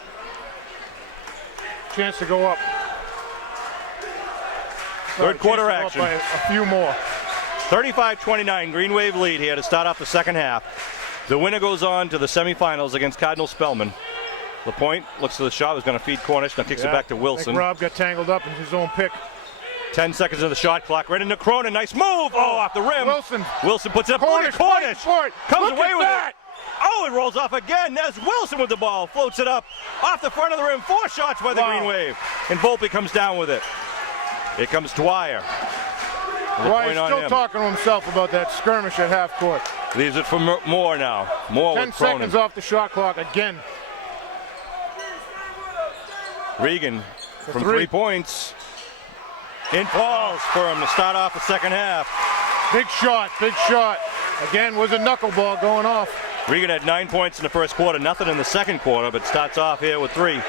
Chance to go up. Third quarter action. By a few more. 35-29, Green Wave lead here to start off the second half. The winner goes on to the semifinals against Cardinal Spellman. LaPointe looks to the shot, was going to feed Cornish, now kicks it back to Wilson. I think Rob got tangled up in his own pick. 10 seconds of the shot clock, right into Cronin, nice move! Oh, off the rim. Wilson puts it up, Cornish comes away with it. Oh, it rolls off again. There's Wilson with the ball, floats it up off the front of the rim. 4 shots by the Green Wave, and Volpe comes down with it. Here comes Dwyer. Dwyer's still talking to himself about that skirmish at half court. Leaves it for Moore now. Moore 10 with Cronin. seconds off the shot clock again. Regan from 3 points. In falls for him to start off the second half. Big shot. Again, was a knuckleball going off. Regan had 9 points in the first quarter, nothing in the second quarter, but starts off here with 3.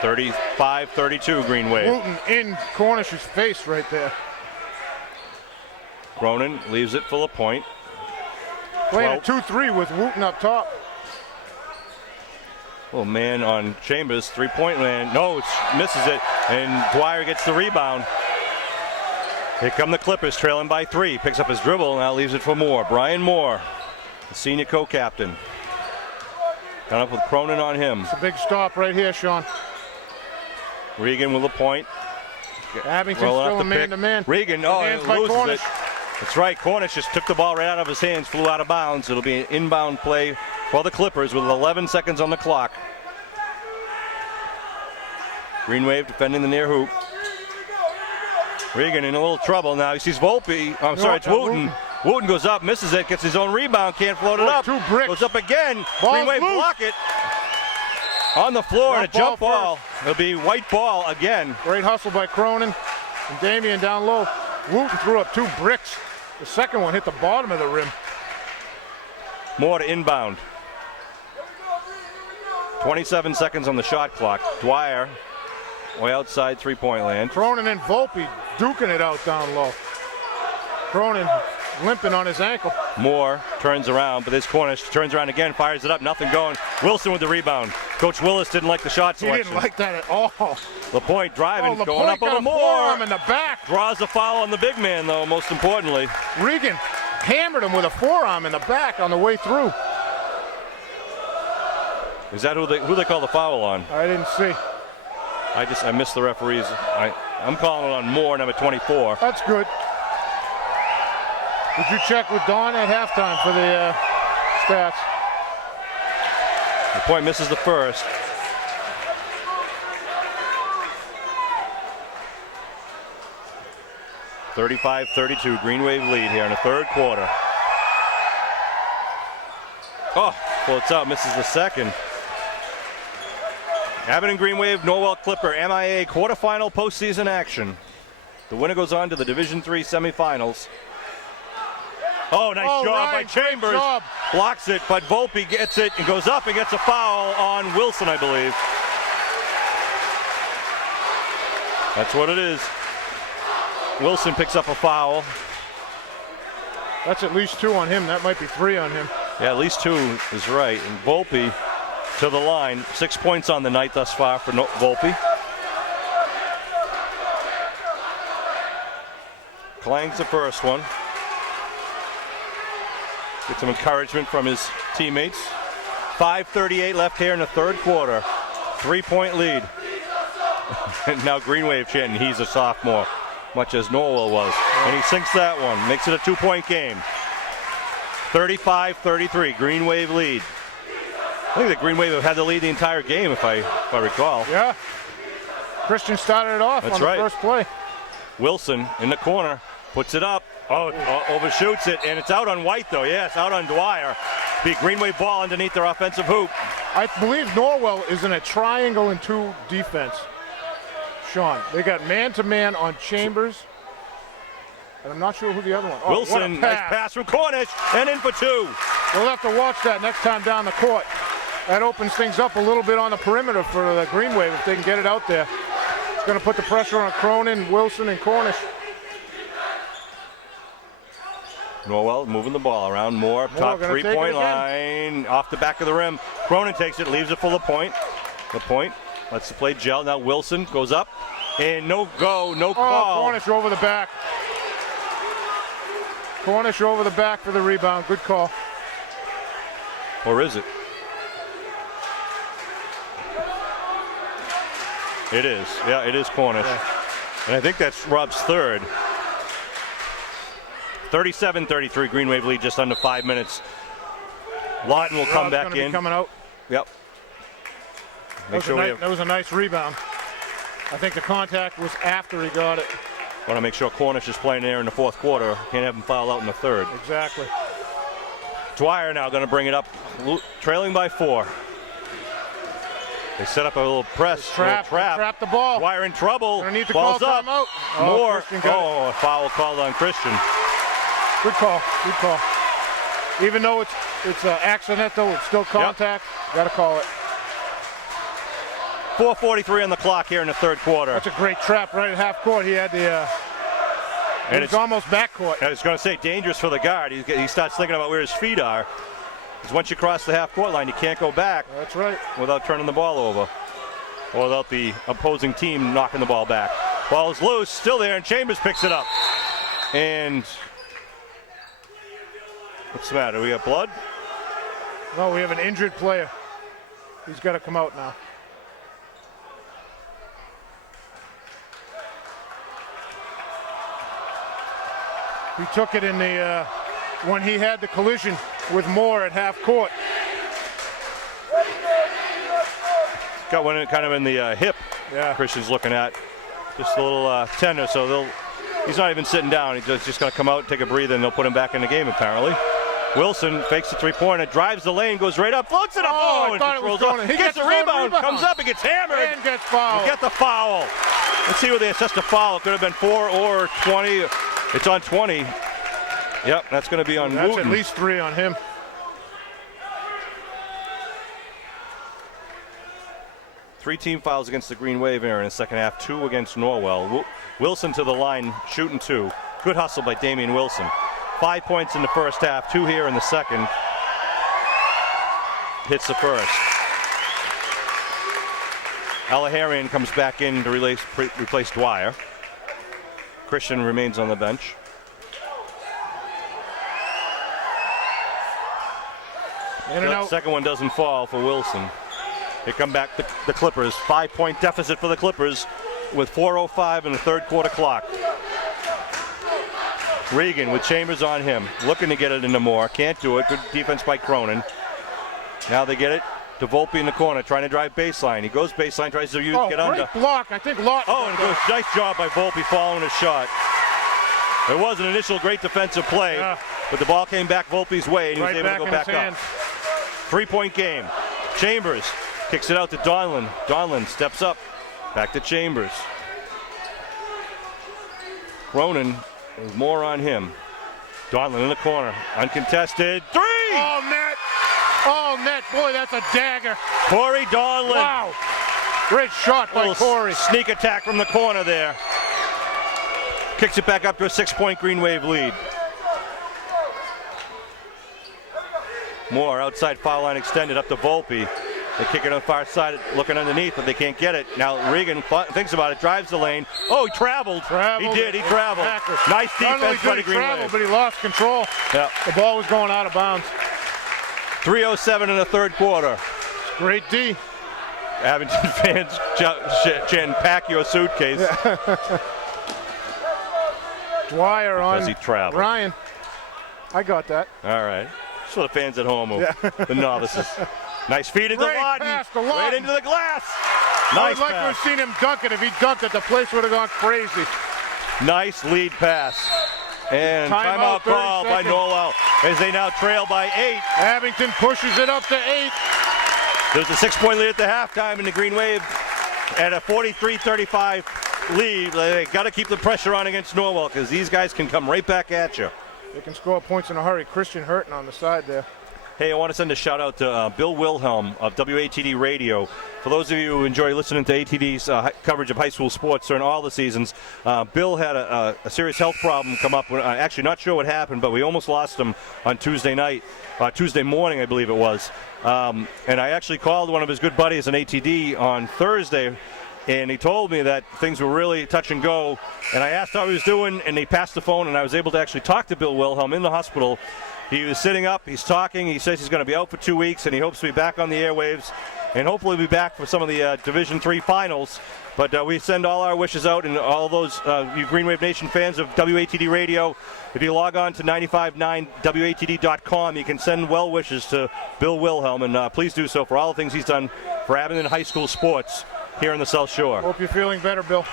35-32 Green Wave. Wooten in Cornish's face right there. Cronin leaves it for LaPointe. Playing a 2-3 with Wooten up top. Little man on Chambers, three-point land. No, misses it, and Dwyer gets the rebound. Here come the Clippers, trailing by 3. Picks up his dribble, now leaves it for Moore. Brian Moore, the senior co-captain. Got up with Cronin on him. It's a big stop right here, Sean. Regan with a point. Abington still a man-to-man. Regan, loses it. That's right, Cornish just took the ball right out of his hands, flew out of bounds. It'll be an inbound play for the Clippers with 11 seconds on the clock. Green Wave defending the near hoop. Regan in a little trouble now. He sees Volpe. It's Wooten. Wooten goes up, misses it, gets his own rebound, can't float it up. 2 bricks. Goes up again. Ball's Green Wave loose. block it. On the floor and a jump ball. It'll be white ball again. Great hustle by Cronin and Damian down low. Wooten threw up 2 bricks. The second one hit the bottom of the rim. More to inbound. 27 seconds on the shot clock. Dwyer way outside three-point land. Cronin and Volpe duking it out down low. Cronin limping on his ankle. Moore turns around, but this Cornish turns around again, fires it up, nothing going. Wilson with the rebound. Coach Willis didn't like the shot selection. He didn't like that at all. LaPointe driving, LaPointe going up got over a Moore. forearm in the back. Draws a foul on the big man, though, most importantly. Regan hammered him with a forearm in the back on the way through. Is that who they call the foul on? I didn't see. I missed the referees. I'm calling it on Moore, number 24. That's good. Did you check with Don at halftime for the stats? LaPointe misses the first. (35-32) Green Wave lead here in the third quarter. Floats out, misses the second. Abington Green Wave, Norwell Clipper, MIA quarterfinal postseason action. The winner goes on to the Division III semifinals. Nice job Ryan, by Chambers. job. Blocks it, but Volpe gets it and goes up and gets a foul on Wilson, I believe. That's what it is. Wilson picks up a foul. That's at least 2 on him. That might be 3 on him. Yeah, at least 2 is right. And Volpe to the line. 6 points on the night thus far for Volpe. Clangs the first one. Get some encouragement from his teammates. 5:38 left here in the third quarter. 3-point lead. And now Green Wave chanting, he's a sophomore, much as Norwell was. And he sinks that one, makes it a 2-point game. 35-33, Green Wave lead. I think the Green Wave have had the lead the entire game, if I recall. Yeah. Christian started it off on the first play. Wilson in the corner, puts it up. Overshoots it, and it's out on White, though. Yes, out on Dwyer. The Green Wave ball underneath their offensive hoop. I believe Norwell is in a triangle and 2 defense. Sean, they got man-to-man on Chambers, and I'm not sure who the other one. Wilson, nice pass from Cornish, and in for 2. We'll have to watch that next time down the court. That opens things up a little bit on the perimeter for the Green Wave if they can get it out there. It's going to put the pressure on Cronin, Wilson, and Cornish. Norwell moving the ball around. Moore up top, 3-point line, off the back of the rim. Cronin takes it, leaves it for LaPointe. LaPointe lets the play gel. Now Wilson goes up, and no call. Cornish over the back. Cornish over the back for the rebound. Good call. Or is it? It is. Yeah, it is Cornish. Yeah. And I think that's Rob's third. 37-33, Green Wave lead, just under 5 minutes. Lawton will come back in. Coming out. Yep. That was a nice rebound. I think the contact was after he got it. Want to make sure Cornish is playing there in the fourth quarter. Can't have him foul out in the third. Exactly. Dwyer now going to bring it up, trailing by 4. They set up a little press. Trap the ball. Dwyer in trouble. Gonna need to Ball's call up. timeout. More. A foul called on Christian. Good call. Good call. Even though it's accidental, it's still contact. Yep. Got to call it. 4:43 on the clock here in the third quarter. That's a great trap right at half court. He had the And it's almost backcourt. I was going to say, dangerous for the guard. He starts thinking about where his feet are. Because once you cross the half-court line, you can't go back. That's right. Without turning the ball over. Or without the opposing team knocking the ball back. Ball is loose, still there, and Chambers picks it up. And what's the matter? We got blood? No, we have an injured player. He's got to come out now. He took it in the when he had the collision with Moore at half court. Got one kind of in the hip. Yeah. Christian's looking at. Just a little tender, so he's not even sitting down. He's just going to come out and take a breather, and they'll put him back in the game apparently. Wilson fakes the three-pointer, drives the lane, goes right up, floats it up. I thought it was going. He gets a rebound, comes up, and gets hammered. And gets fouled. We get the foul. Let's see where they assessed a foul. It could have been 4 or 20. It's on 20. Yep, that's going to be on That's Wooten. at least 3 on him. Three team fouls against the Green Wave here in the second half. 2 against Norwell. Wilson to the line, shooting 2. Good hustle by Damian Wilson. 5 points in the first half, 2 here in the second. Hits the first. Alaharian comes back in to replace Dwyer. Christian remains on the bench. In and out. Second one doesn't fall for Wilson. They come back the Clippers. 5-point deficit for the Clippers with 4:05 in the third quarter clock. Regan with Chambers on him, looking to get it into Moore. Can't do it. Good defense by Cronin. Now they get it to Volpe in the corner, trying to drive baseline. He goes baseline, tries to get under. Great block. I think Lawton. Oh, and it goes. Nice job by Volpe following his shot. It was an initial great defensive play, but the ball came back Volpe's way, and he was able to go back up. 3-point game. Chambers kicks it out to Donlin. Donlin steps up. Back to Chambers. Cronin, there's more on him. Donlin in the corner. Uncontested. 3! Oh, net. Oh, net. Boy, that's a dagger. Corey Donlin. Wow. Great shot by Corey. Sneak attack from the corner there. Kicks it back up to a 6-point Green Wave lead. Moore outside foul line extended up to Volpe. They kick it on the far side, looking underneath, but they can't get it. Now Regan thinks about it, drives the lane. Oh, he traveled. He did. He traveled. Nice defense by the Green Wave. But he lost control. Yeah. The ball was going out of bounds. 3:07 in the third quarter. Great D. Abington fans chanting, "Pack your suitcase." Dwyer on Because he traveled. Ryan. I got that. All right. Just for the fans at home, the novices. Nice feed into Lawton. Right into the glass. Nice I'd like to have seen him dunk it. If he dunked it, the place would have gone crazy. Nice lead pass. And timeout call by Norwell as they now trail by 8. Abington pushes it up to 8. There's a 6-point lead at the halftime in the Green Wave at a 43-35 lead. They got to keep the pressure on against Norwell because these guys can come right back at you. They can score points in a hurry. Christian Hurton on the side there. Hey, I want to send a shout out to Bill Wilhelm of WATD Radio. For those of you who enjoy listening to ATD's coverage of high school sports during all the seasons, Bill had a serious health problem come up. Actually, not sure what happened, but we almost lost him on Tuesday morning, I believe it was. And I actually called one of his good buddies in ATD on Thursday, and he told me that things were really touch and go. And I asked how he was doing, and he passed the phone, and I was able to actually talk to Bill Wilhelm in the hospital. He was sitting up, he's talking, he says he's going to be out for 2 weeks, and he hopes to be back on the airwaves, and hopefully be back for some of the Division III finals. But we send all our wishes out, and all those you Green Wave Nation fans of WATD Radio, if you log on to 959watd.com, you can send well wishes to Bill Wilhelm, and please do so for all the things he's done for Abington High School sports here in the South Shore. Hope you're feeling better, Bill.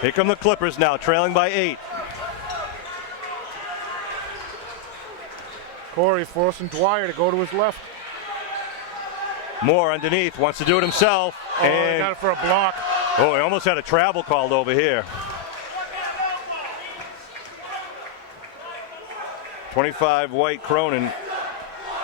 Here come the Clippers now, trailing by 8. Corey forcing Dwyer to go to his left. Moore underneath, wants to do it himself. Oh, and he got it for a block. Oh, he almost had a travel called over here. 25 White Cronin.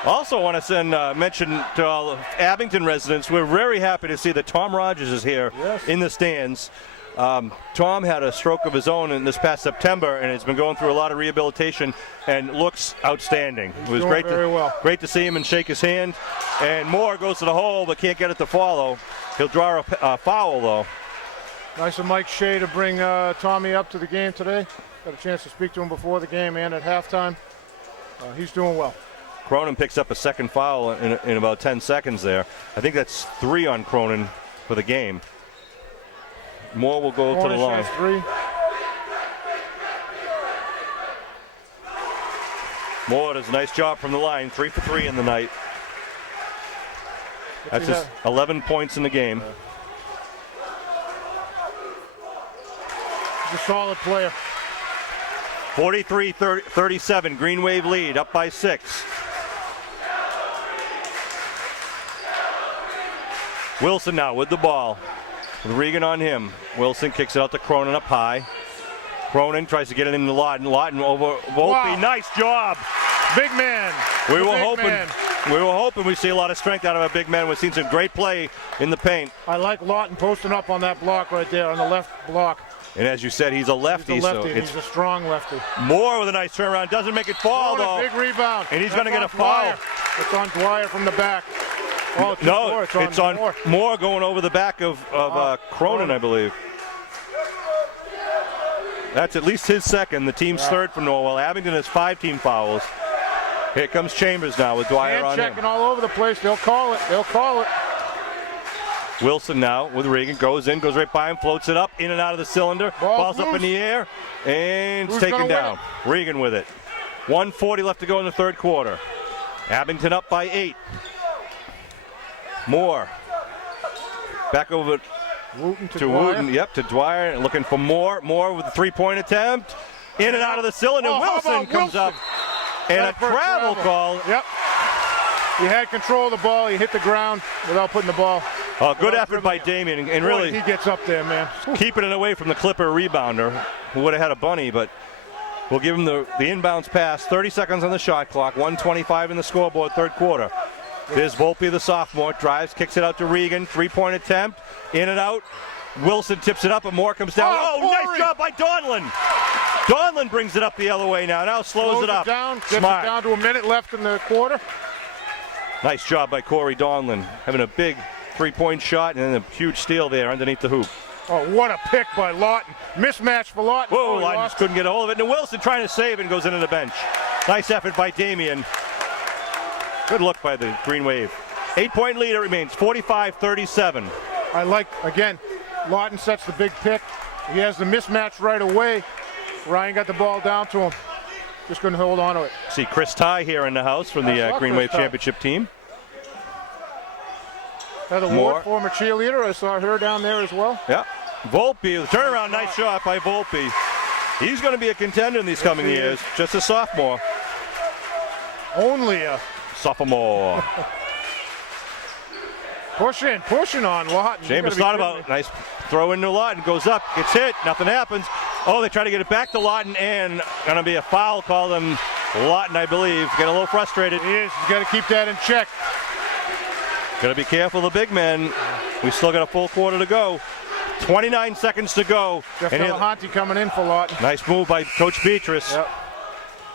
Also want to send mention to all Abington residents. We're very happy to see that Tom Rogers is here in the stands. Tom had a stroke of his own in this past September and has been going through a lot of rehabilitation and looks outstanding. It was great to see him and shake his hand. And Moore goes to the hole but can't get it to follow. He'll draw a foul, though. Nice of Mike Shea to bring Tommy up to the game today. Got a chance to speak to him before the game and at halftime. He's doing well. Cronin picks up a second foul in about 10 seconds there. I think that's 3 on Cronin for the game. Moore will go to the line. Has 3. Moore does a nice job from the line. 3 for 3 in the night. That's just 11 points in the game. He's a solid player. 43-37, Green Wave lead, up by 6. Wilson now with the ball. With Regan on him. Wilson kicks it out to Cronin up high. Cronin tries to get it into Lawton. Lawton over Volpe. Wow. Nice job. Big man. We were hoping we see a lot of strength out of our big men. We've seen some great play in the paint. I like Lawton posting up on that block right there, on the left block. And as you said, he's a lefty. He's a lefty, so and he's a strong lefty. Moore with a nice turnaround. Doesn't make it fall, though. Big rebound. And he's going to get a foul. It's on Dwyer from the back. Oh, no, it's on Moore going over the back of Cronin, I believe. That's at least his second. The team's third for Norwell. Abington has 5 team fouls. Here comes Chambers now with Dwyer on him. Checking all over the place. They'll call it. They'll call it. Wilson now with Regan, goes in, goes right by him, floats it up, in and out of the cylinder. Ball's up in the air, and it's taken down. Regan with it. 1:40 left to go in the third quarter. Abington up by 8. Moore. Back over to Wooten. Yep, to Dwyer, looking for Moore. Moore with a 3-point attempt. In and out of the cylinder. Wilson comes up. And a travel call. Yep. He had control of the ball. He hit the ground without putting the ball. Good effort by Damien, and really he gets up there, man. Keeping it away from the Clipper rebounder, who would have had a bunny, but we'll give him the inbounds pass. 30 seconds on the shot clock, 1:25 in the scoreboard, third quarter. There's Volpe, the sophomore, drives, kicks it out to Regan, 3-point attempt, in and out. Wilson tips it up, and Moore comes down. Nice job by Donlin. Donlin brings it up the other way now slows it up. Gets it down to a minute left in the quarter. Nice job by Corey Donlin, having a big 3-point shot and then a huge steal there underneath the hoop. Oh, what a pick by Lawton. Mismatch for Lawton. Whoa, Lawton just couldn't get a hold of it. And Wilson trying to save and goes into the bench. Nice effort by Damien. Good look by the Green Wave. 8-point lead it remains, 45-37. I like, again, Lawton sets the big pick. He has the mismatch right away. Ryan got the ball down to him. Just couldn't hold on to it. See Chris Ty here in the house from the Green Wave Championship team. Heather Ward, former cheerleader. I saw her down there as well. Yeah. Volpe, the turnaround, nice shot by Volpe. He's going to be a contender in these coming years. Just a sophomore. Only a sophomore. Pushing on Lawton. Chambers thought about it. Nice throw into Lawton. Goes up, gets hit, nothing happens. Oh, they try to get it back to Lawton, and going to be a foul called on Lawton, I believe. Getting a little frustrated. He is. He's got to keep that in check. Got to be careful, the big men. We still got a full quarter to go. 29 seconds to go. Jeff Delahanty coming in for Lawton. Nice move by Coach Beatrice. Yep.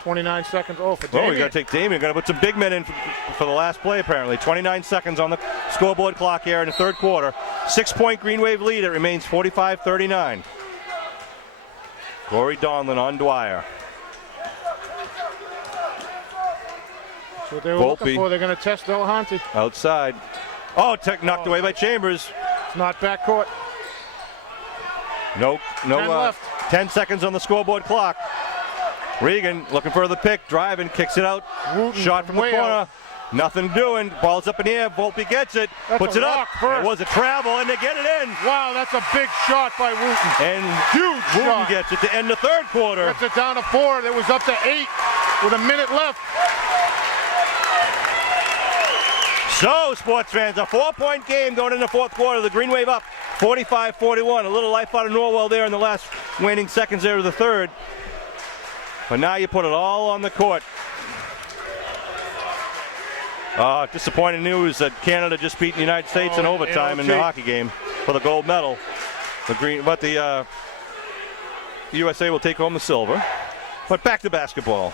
29 seconds. Oh, for Damien. Oh, we got to take Damien. Got to put some big men in for the last play, apparently. 29 seconds on the scoreboard clock here in the third quarter. 6-point Green Wave lead. It remains 45-39. Corey Donlin on Dwyer. That's what they were looking for. They're going to test Delahanty. Outside. Oh, knocked away by Chambers. It's not backcourt. No 10 seconds on the scoreboard clock. Regan looking for the pick, driving, kicks it out. Shot from the corner. Nothing doing. Ball's up in the air. Volpe gets it, puts it up. It was a travel, and they get it in. Wow, that's a big shot by Wooten. And huge Wooten gets it to end the third quarter. Gets it down to 4. It was up to 8 with a minute left. So, sports fans, a 4-point game going into the fourth quarter. The Green Wave up 45-41. A little life out of Norwell there in the last waning seconds there of the third. But now you put it all on the court. Disappointing news that Canada just beat the United States in overtime in the hockey game for the gold medal. The USA will take home the silver. But back to basketball.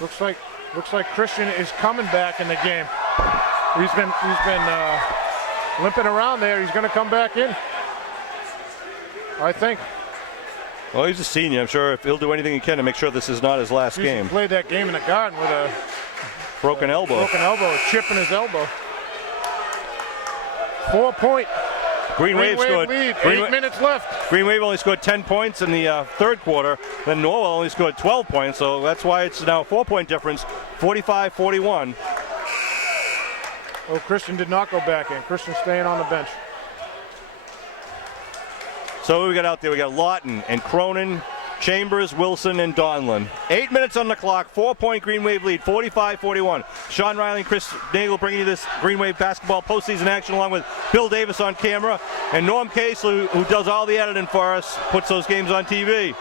Looks like Christian is coming back in the game. He's been limping around there. He's going to come back in, I think. Well, he's a senior. I'm sure if he'll do anything he can to make sure this is not his last game. He played that game in the Garden with a broken elbow. A chip in his elbow. 4-point. Green Wave scored. Lead. 8 minutes left. Green Wave only scored 10 points in the third quarter. Then Norwell only scored 12 points, so that's why it's now a 4-point difference, 45-41. Oh, Christian did not go back in. Christian staying on the bench. So we got out there, we got Lawton and Cronin, Chambers, Wilson, and Donlin. 8 minutes on the clock, 4-point Green Wave lead, 45-41. Sean Riley and Chris Nagel bringing you this Green Wave basketball postseason action along with Bill Davis on camera. And Norm Casely, who does all the editing for us, puts those games on TV.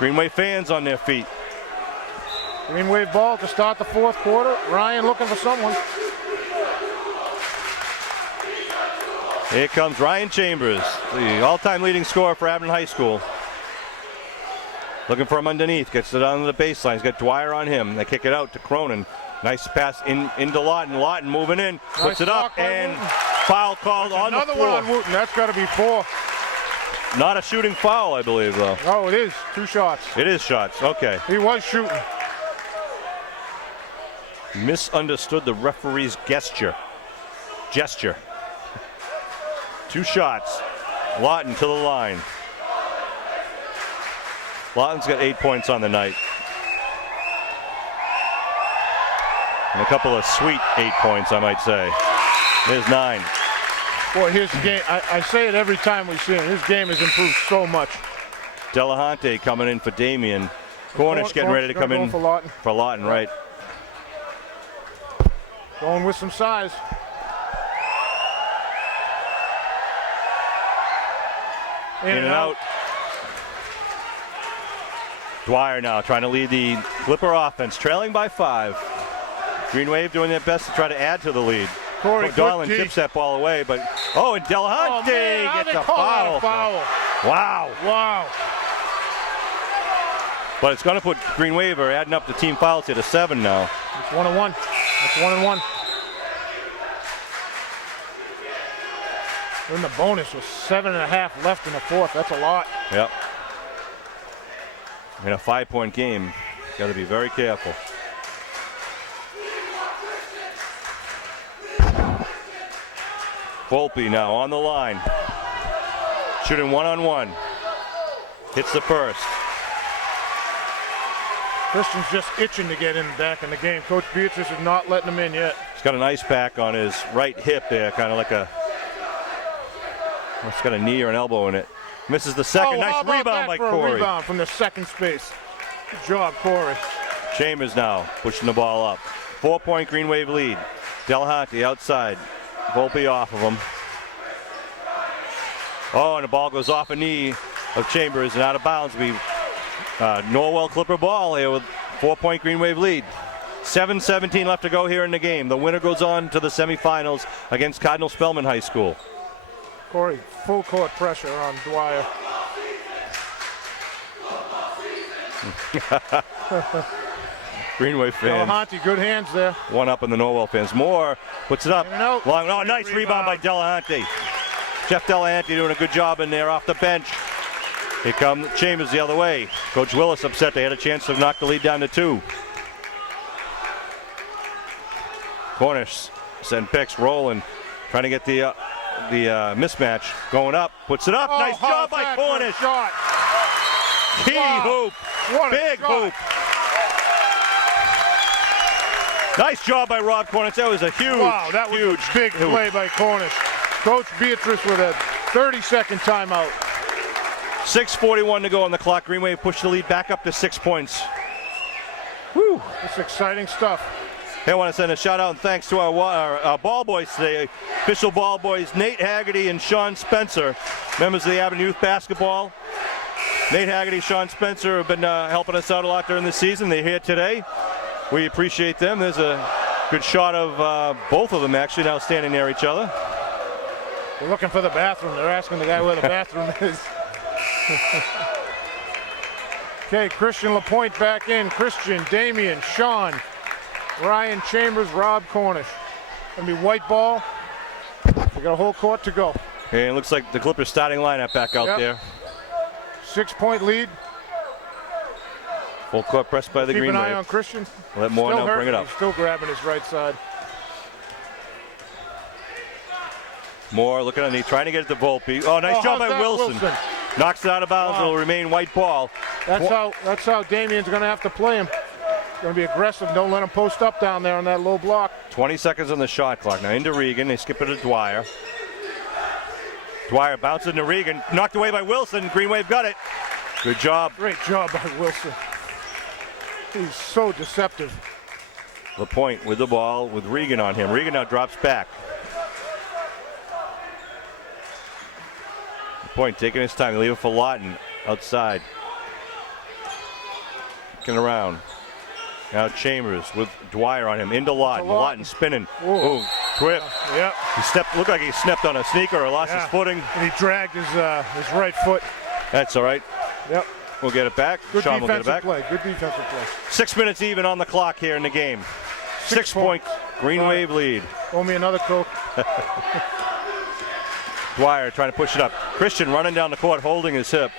Green Wave fans on their feet. Green Wave ball to start the fourth quarter. Ryan looking for someone. Here comes Ryan Chambers, the all-time leading scorer for Abington High School. Looking for him underneath, gets it on the baseline. He's got Dwyer on him. They kick it out to Cronin. Nice pass into Lawton. Lawton moving in, puts it up, and foul called on the floor. Another one on Wooten. That's got to be 4. Not a shooting foul, I believe, though. Oh, it is. 2 shots. It is shots. Okay. He was shooting. Misunderstood the referee's gesture. 2 shots. Lawton to the line. Lawton's got 8 points on the night. And a couple of sweet 8 points, I might say. There's 9. Boy, his game, I say it every time we see him. His game has improved so much. Delahunty coming in for Damien. Cornish getting ready to come in for Lawton. For Lawton, right. Going with some size. In and out. Dwyer now trying to lead the Clipper offense, trailing by 5. Green Wave doing their best to try to add to the lead. Donlin tips that ball away, but and Delahunty gets a foul. Wow. But it's going to put Green Wave adding up the team fouls here to 7 now. It's 1-1. That's 1-1. In the bonus with 7.5 left in the fourth. That's a lot. Yep. In a 5-point game, got to be very careful. Volpe now on the line. Shooting 1-on-1. Hits the first. Christian's just itching to get back in the game. Coach Beatrice is not letting him in yet. He's got an ice pack on his right hip there, kind of like it's got a knee or an elbow in it. Misses the second. Nice rebound by Corey. Rebound from the second space. Good job, Corey. Chambers now pushing the ball up. 4-point Green Wave lead. Delahunty outside. Volpe off of him. And the ball goes off a knee of Chambers and out of bounds. Norwell Clipper ball here with 4-point Green Wave lead. 7:17 left to go here in the game. The winner goes on to the semifinals against Cardinal Spellman High School. Corey, full court pressure on Dwyer. Green Wave fans. Delahunty, good hands there. One up in the Norwell fans. Moore puts it up. Long, nice rebound by Delahunty. Jeff Delahunty doing a good job in there off the bench. Here comes Chambers the other way. Coach Willis upset. They had a chance to knock the lead down to 2. Cornish send picks rolling, trying to get the mismatch going up. Puts it up. Nice job by Cornish. Key hoop. Big hoop. Nice job by Rob Cornish. That was a huge, that was a big play by Cornish. Coach Beatrice with a 30-second timeout. 6:41 to go on the clock. Green Wave pushed the lead back up to 6 points. Whew. That's exciting stuff. Hey, I want to send a shout out and thanks to our ball boys today. Official ball boys Nate Haggerty and Sean Spencer, members of the Abington Youth Basketball. Nate Haggerty, Sean Spencer have been helping us out a lot during the season. They're here today. We appreciate them. There's a good shot of both of them actually now standing near each other. They're looking for the bathroom. They're asking the guy where the bathroom is. Okay, Christian LaPointe back in. Christian, Damian, Sean, Ryan Chambers, Rob Cornish. Gonna be white ball. We got a whole court to go. And it looks like the Clippers starting lineup back out there. 6-point lead. Full court press by the Green Wave. Keep an eye on Christian. Let Moore now bring it up. He's still grabbing his right side. Moore looking on, trying to get it to Volpe. Oh, nice job by Wilson. Knocks it out of bounds. Wow. It'll remain white ball. That's how Damian's going to have to play him. Going to be aggressive. Don't let him post up down there on that low block. 20 seconds on the shot clock. Now into Regan. They skip it to Dwyer. Dwyer bounces into Regan. Knocked away by Wilson. Green Wave got it. Good job. Great job by Wilson. He's so deceptive. LaPointe with the ball with Regan on him. Regan now drops back. LaPointe taking his time. Leave it for Lawton outside. Looking around. Now Chambers with Dwyer on him. Into Lawton. Lawton spinning. Ooh, twip. Yep. He looked like he stepped on a sneaker or lost his footing. And he dragged his right foot. That's all right. Yep. We'll get it back. Good Sean will get it defensive back. play. Good defensive play. 6 minutes even on the clock here in the game. 6 point Green Wave lead. Owe me another Coke. Dwyer trying to push it up. Christian running down the court holding his hip.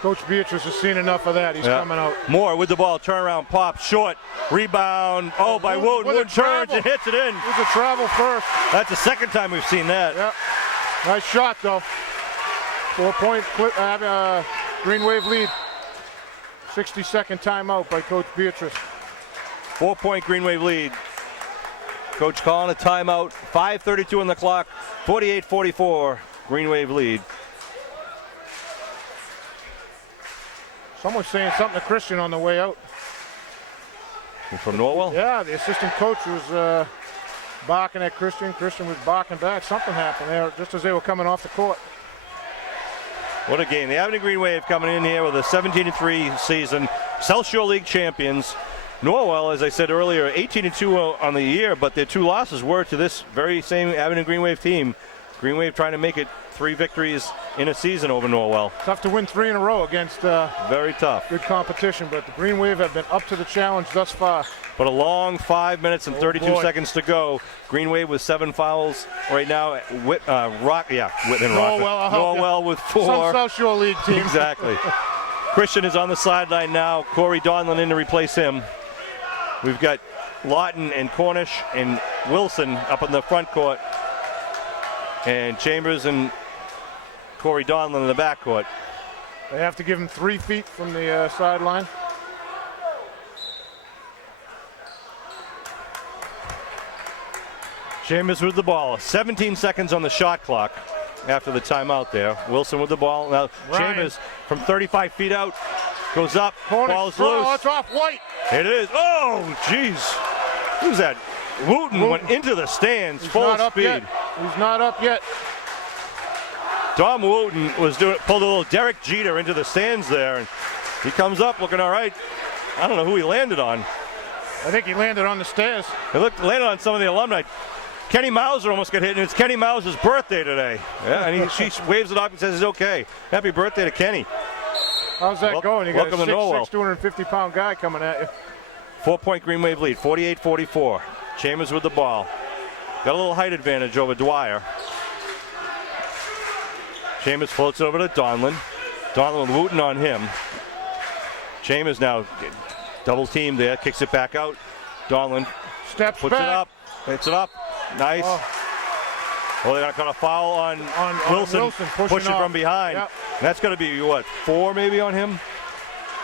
Coach Beatrice has seen enough of that. He's coming out. Moore with the ball. Turnaround pop. Short. Rebound. Oh, by Wooten. Wooten turns and hits it in. It was a travel first. That's the second time we've seen that. Yep. Nice shot, though. 4-point Green Wave lead. 60-second timeout by Coach Beatrice. 4-point Green Wave lead. Coach calling a timeout. 5:32 on the clock. 48-44 Green Wave lead. Someone's saying something to Christian on the way out. From Norwell? Yeah, the assistant coach was barking at Christian. Christian was barking back. Something happened there just as they were coming off the court. What a game. The Avenue Green Wave coming in here with a 17-3 season. South Shore League champions. Norwell, as I said earlier, 18-2 on the year, but their 2 losses were to this very same Avenue Green Wave team. Green Wave trying to make it 3 victories in a season over Norwell. Tough to win 3 in a row against very tough. Good competition, but the Green Wave have been up to the challenge thus far. But a long 5 minutes and 32 seconds to go. Green Wave with 7 fouls right now. Norwell with 4. Some South Shore League team. Exactly. Christian is on the sideline now. Corey Donlin in to replace him. We've got Lawton and Cornish and Wilson up in the front court. And Chambers and Corey Donlin in the back court. They have to give him 3 feet from the sideline. Chambers with the ball. 17 seconds on the shot clock after the timeout there. Wilson with the ball. Now Ryan. Chambers from 35 feet out goes up. Cornish. Ball's loose. It's off White. It is. Oh, jeez. Who's that? Wooten went into the stands. He's full not speed. Yet. He's not up yet. Dom Wooten pulled a little Derek Jeter into the stands there, and he comes up looking all right. I don't know who he landed on. I think he landed on the stairs. He landed on some of the alumni. Kenny Mauser almost got hit, and it's Kenny Mauser's birthday today. Yeah, and she waves it up and says it's okay. Happy birthday to Kenny. How's that going? You got a welcome to Norwell. 6'6", 250-pound guy coming at you. 4-point Green Wave lead, 48-44. Chambers with the ball. Got a little height advantage over Dwyer. Chambers floats it over to Donlin. Donlin with Wooten on him. Chambers now double teamed there, kicks it back out. Donlin Steps puts back. it up, hits it up. Nice. Oh, they got a foul on Wilson pushing from behind. Yep. That's going to be, what, 4 maybe on him?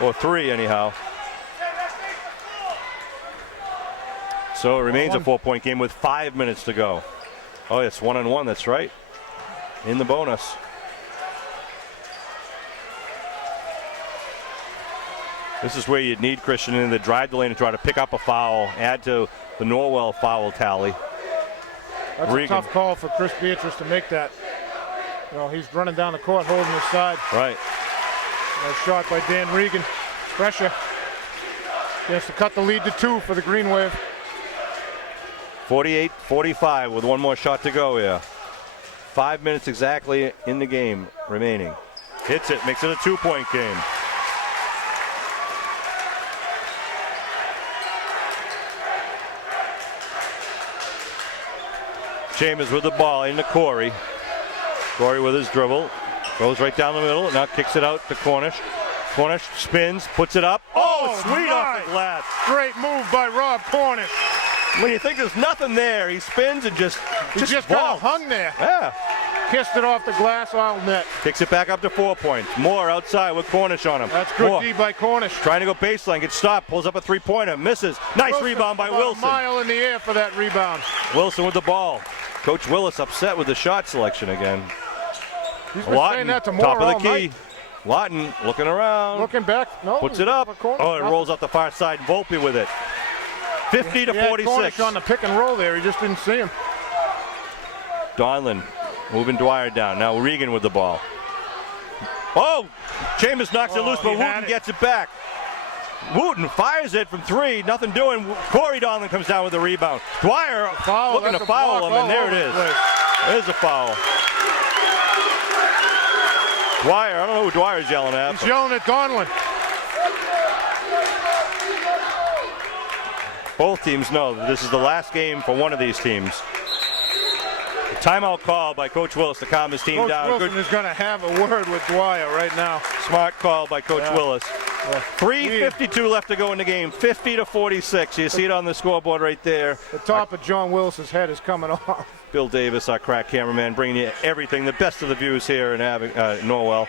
Or 3 anyhow. So it remains a 4-point game with 5 minutes to go. Oh, it's 1-1, that's right. In the bonus. This is where you'd need Christian in the drive the lane to try to pick up a foul, add to the Norwell foul tally. That's a tough call for Chris Beatrice to make that. You know, he's running down the court holding his side. Right. Nice shot by Dan Regan. Pressure. He has to cut the lead to 2 for the Green Wave. 48-45 with one more shot to go here. 5 minutes exactly in the game remaining. Hits it, makes it a 2-point game. Chambers with the ball into Corey. Corey with his dribble. Goes right down the middle, now kicks it out to Cornish. Cornish spins, puts it up. Oh, sweet off the glass. Great move by Rob Cornish. When you think there's nothing there, he spins and just kind of hung there. Yeah. Kissed it off the glass, all net. Kicks it back up to 4 points. Moore outside with Cornish on him. That's good D by Cornish. Trying to go baseline, gets stopped, pulls up a three-pointer, misses. Nice rebound by Wilson. A mile in the air for that rebound. Wilson with the ball. Coach Willis upset with the shot selection again. He's been Lawton, saying that to Moore top of the all key. night. Lawton looking around. Looking back. No. Puts it up. Oh, it rolls up the far side. Volpe with it. 50-46. Cornish on the pick and roll there. He just didn't see him. Donlin moving Dwyer down. Now Regan with the ball. Oh! Chambers knocks it loose, but Wooten gets it back. Wooten fires it from 3. Nothing doing. Corey Donlin comes down with the rebound. Dwyer looking to foul him, and there it is. There's a foul. Dwyer, I don't know who Dwyer's yelling at. He's yelling at Donlin. Both teams know that this is the last game for one of these teams. A timeout call by Coach Willis to calm his team down. Coach Wilson is going to have a word with Dwyer right now. Smart call by Coach Willis. 3:52 left to go in the game. 50-46. You see it on the scoreboard right there. The top of John Willis's head is coming off. Bill Davis, our crack cameraman, bringing you everything, the best of the views here in Norwell.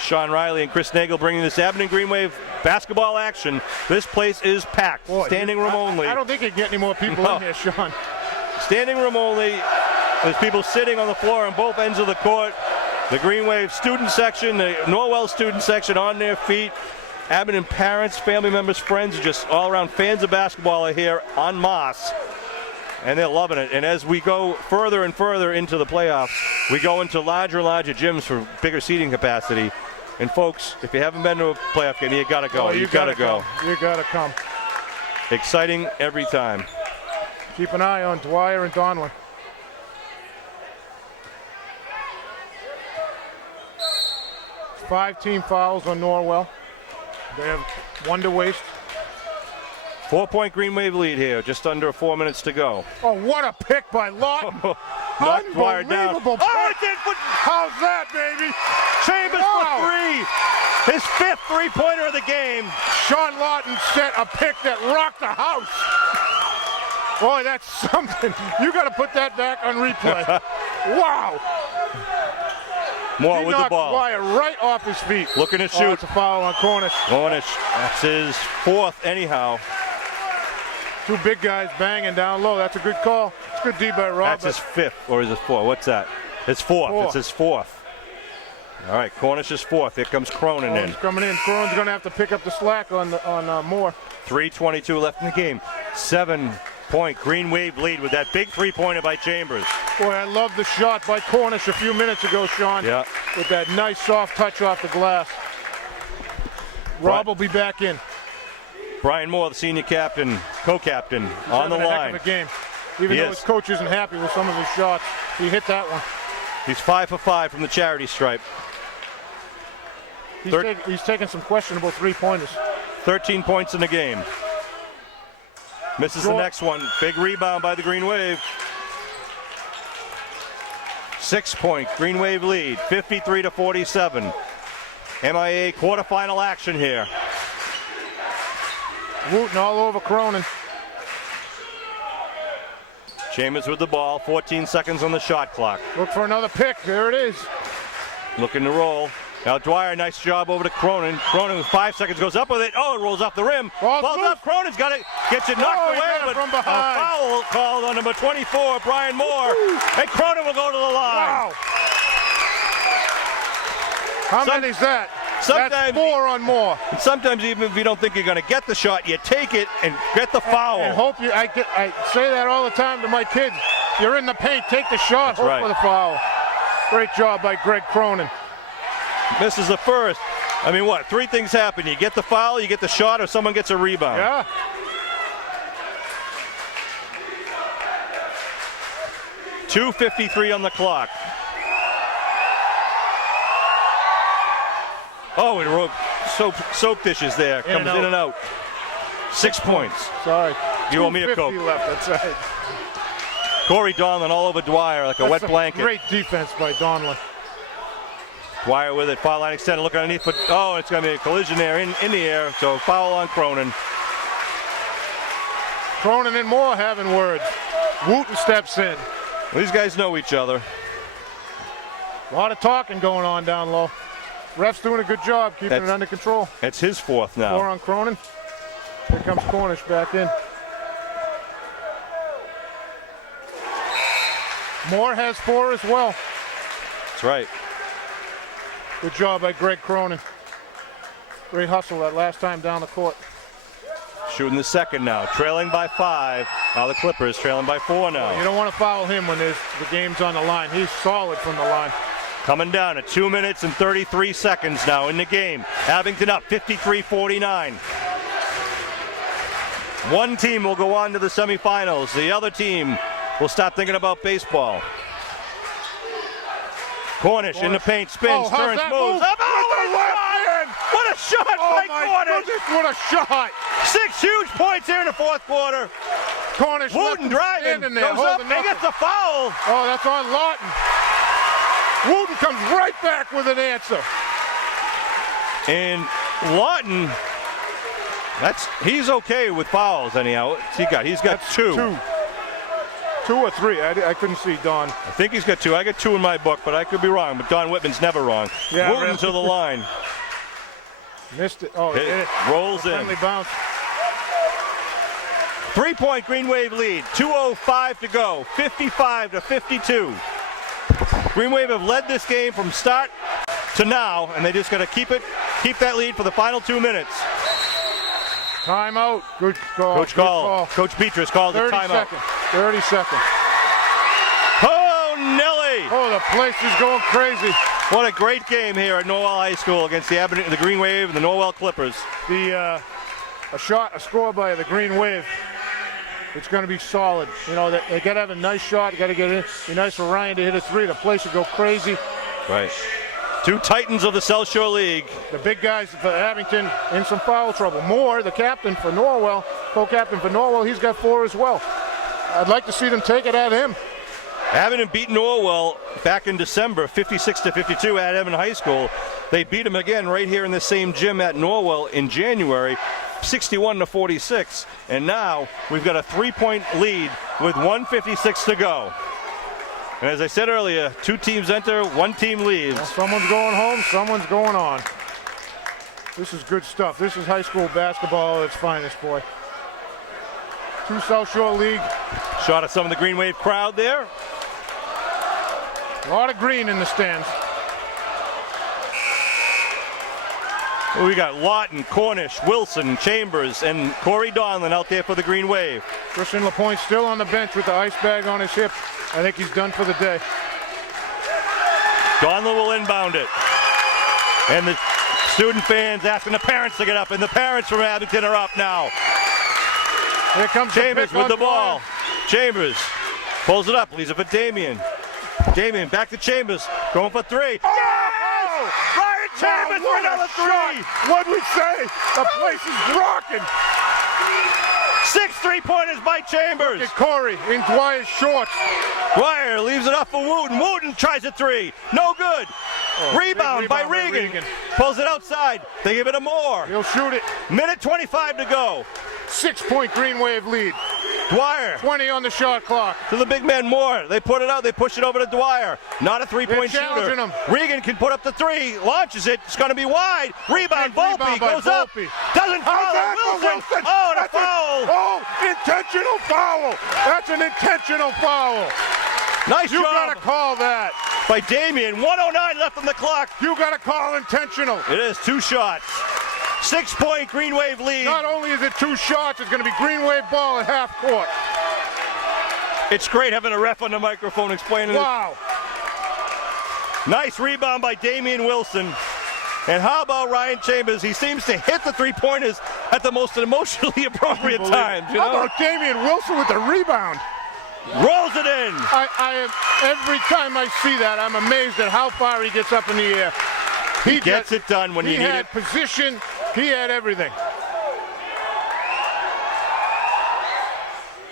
Sean Riley and Chris Nagel bringing this Abington Green Wave basketball action. This place is packed. Boy, standing room only. I don't think you can get any more people in here, Sean. Standing room only. There's people sitting on the floor on both ends of the court. The Green Wave student section, the Norwell student section on their feet. Abington parents, family members, friends, just all around fans of basketball are here en masse. And they're loving it. And as we go further and further into the playoffs, we go into larger and larger gyms for bigger seating capacity. And folks, if you haven't been to a playoff game, you gotta go. You gotta go. You gotta come. Exciting every time. Keep an eye on Dwyer and Donlin. Five team fouls on Norwell. They have 1 to waste. 4-point Green Wave lead here, just under 4 minutes to go. Oh, what a pick by Lawton. Knocked Dwyer down. Unbelievable pick. Oh, it did. How's that, baby? Chambers for 3. His 5th three-pointer of the game. Sean Lawton set a pick that rocked the house. Boy, that's something. You got to put that back on replay. Wow. Moore with the ball. Dwyer right off his feet. Looking to shoot. Oh, it's a foul on Cornish. Cornish. That's his 4th anyhow. 2 big guys banging down low. That's a good call. It's good D by Rob. That's his 5th, or is it 4? What's that? It's 4th. It's his 4th. All right, Cornish is 4th. Here comes Cronin in. He's coming in. Cronin's going to have to pick up the slack on Moore. 3:22 left in the game. 7-point Green Wave lead with that big three-pointer by Chambers. Boy, I love the shot by Cornish a few minutes ago, Sean. Yeah. With that nice soft touch off the glass. Rob will be back in. Brian Moore, the senior captain, co-captain, on the line. Heck of a game. Even though his coach isn't happy with some of his shots, he hit that one. He's 5 for 5 from the charity stripe. He's taking some questionable three-pointers. 13 points in the game. Misses the next one. Big rebound by the Green Wave. 6-point Green Wave lead, 53-47. MIA quarterfinal action here. Wooten all over Cronin. Chambers with the ball, 14 seconds on the shot clock. Look for another pick, there it is. Looking to roll. Now Dwyer, nice job over to Cronin. Cronin with 5 seconds goes up with it. Oh, it rolls off the rim. Balls up, Cronin's got it, gets it knocked away, but from behind. A foul called on number 24, Brian Moore. And Cronin will go to the line. Wow. How many is that? Sometimes, that's 4 on Moore. And sometimes even if you don't think you're going to get the shot, you take it and get the foul. And hope you. I say that all the time to my kids. You're in the paint. Take the shot. Hope right. for the foul. Great job by Greg Cronin. Misses the first. I mean, what? Three things happen. You get the foul, you get the shot, or someone gets a rebound. Yeah. .253 on the clock. Oh, it wrote soap dishes there. Comes in and out. 6 points. Sorry. You owe me a Coke. Left. That's right. Corey Donlin all over Dwyer like a wet blanket. Great defense by Donlin. Dwyer with it. Foul line extended. Looking underneath. But, oh, it's going to be a collision there in the air. So foul on Cronin. Cronin and Moore having words. Wooten steps in. Well, these guys know each other. A lot of talking going on down low. Ref's doing a good job keeping it under control. It's his fourth now. 4 on Cronin. Here comes Cornish back in. Moore has 4 as well. That's right. Good job by Greg Cronin. Great hustle that last time down the court. Shooting the second now. Trailing by 5. Now the Clippers trailing by 4 now. You don't want to foul him when the game's on the line. He's solid from the line. Coming down at 2 minutes and 33 seconds now in the game. Abington up 53-49. One team will go on to the semifinals. The other team will start thinking about baseball. Cornish in the paint, spins, turns, moves. Up, what a shot by Cornish! Goodness, what a shot! 6 huge points here in the fourth quarter. Cornish Wooten driving, in there, goes up, and gets the foul. Oh, that's on Lawton. Wooten comes right back with an answer. And Lawton, he's okay with fouls anyhow. He's got 2. 2 or 3. I couldn't see Don. I think he's got 2. I got 2 in my book, but I could be wrong. But Don Whitman's never wrong. Yeah, Wooten really. to the line. Missed it. Oh, hit it. Rolls in. Friendly bounce. 3-point Green Wave lead. 2:05 to go. 55-52. Green Wave have led this game from start to now, and they just got to keep that lead for the final 2 minutes. Timeout. Good call. Coach call. Coach Beatrice calls a timeout. 30 seconds. Oh, Nelly! Oh, the place is going crazy. What a great game here at Norwell High School against the Green Wave and the Norwell Clippers. A score by the Green Wave. It's going to be solid. You know, they got to have a nice shot. You got to get it in. Be nice for Ryan to hit a 3. The place will go crazy. Right. 2 titans of the South Shore League. The big guys for Abington in some foul trouble. Moore, the captain for Norwell, co-captain for Norwell, he's got 4 as well. I'd like to see them take it at him. Abington beat Norwell back in December, 56-52 at Evan High School. They beat them again right here in the same gym at Norwell in January, 61-46. And now we've got a 3-point lead with 1:56 to go. And as I said earlier, 2 teams enter, 1 team leaves. Well, someone's going home, someone's going on. This is good stuff. This is high school basketball at its finest, boy. 2 South Shore League. Shot at some of the Green Wave crowd there. A lot of green in the stands. We got Lawton, Cornish, Wilson, Chambers, and Corey Donlin out there for the Green Wave. Christian LaPointe still on the bench with the ice bag on his hip. I think he's done for the day. Donlin will inbound it. And the student fans asking the parents to get up, and the parents from Abington are up now. Here comes Chambers with the ball. Chambers pulls it up, leaves it for Damian. Damian back to Chambers, going for 3. Yes! Ryan Chambers for another 3! What'd we say? The place is rocking. 6 3-pointers by Chambers. Look at Corey in Dwyer's shorts. Dwyer leaves it up for Wooten. Wooten tries a 3. No good. Rebound by Regan. Pulls it outside. They give it to Moore. He'll shoot it. Minute 25 to go. 6-point Green Wave lead. Dwyer 20 on the shot clock. to the big man Moore. They put it out. They push it over to Dwyer. Not a 3-point shooter. Him. Regan can put up the 3. Launches it. It's going to be wide. Rebound. Volpe goes up. Doesn't follow. Wilson. Oh, and a foul. Oh, intentional foul. That's an intentional foul. Nice You job gotta call that. by Damian. 1:09 left on the clock. You gotta call intentional. It is 2 shots. 6-point Green Wave lead. Not only is it 2 shots, it's gonna be Green Wave ball at half court. It's great having a ref on the microphone explaining Wow. it. Nice rebound by Damian Wilson. And how about Ryan Chambers? He seems to hit the three-pointers at the most emotionally appropriate times. You know? How about Damian Wilson with the rebound? Rolls it in. Every time I see that, I'm amazed at how far he gets up in the air. He gets it done when you need it. He had position. He had everything.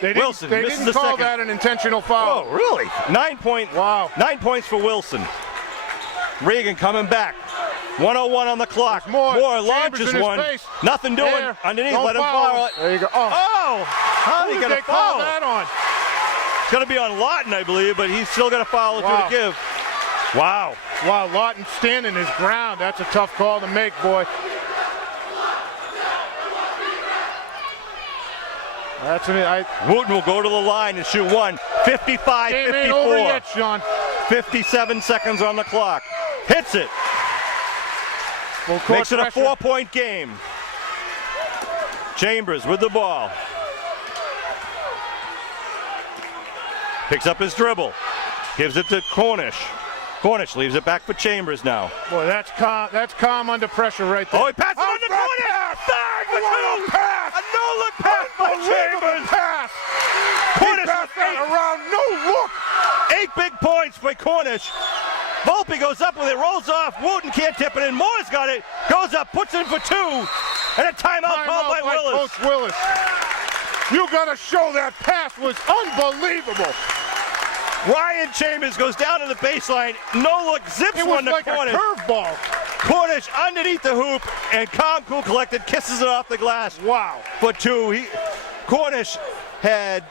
They didn't call that an intentional foul. Oh, really? 9 points. Wow. 9 points for Wilson. Regan coming back. 1:01 on the clock. More launches one. Face. Nothing doing. There. Underneath, Don't let him foul. foul it. There you go. Oh! How did he get a call foul? that on? It's going to be on Lawton, I believe, but he's still got a foul or two to give. Wow. Wow, Lawton standing his ground. That's a tough call to make, boy. Wooten will go to the line and shoot one. 55-54. Game ain't over yet, Sean. 57 seconds on the clock. Hits it. Makes it a 4-point game. Chambers with the ball. Picks up his dribble. Gives it to Cornish. Cornish leaves it back for Chambers now. Boy, that's calm under pressure right there. Oh, he passes on to Cornish! Bang! A no-look pass by Chambers! Pass! Cornish passed that around, no look! 8 big points by Cornish. Volpe goes up with it, rolls off. Wooten can't tip it in. Moore's got it. Goes up, puts in for 2. And a timeout called by Willis. Coach Willis. You gotta show that pass was unbelievable. Ryan Chambers goes down to the baseline. No look, zips one to Cornish. It was like a curveball. Cornish underneath the hoop, and calm, cool, collected, kisses it off the glass. Wow. For 2. Cornish had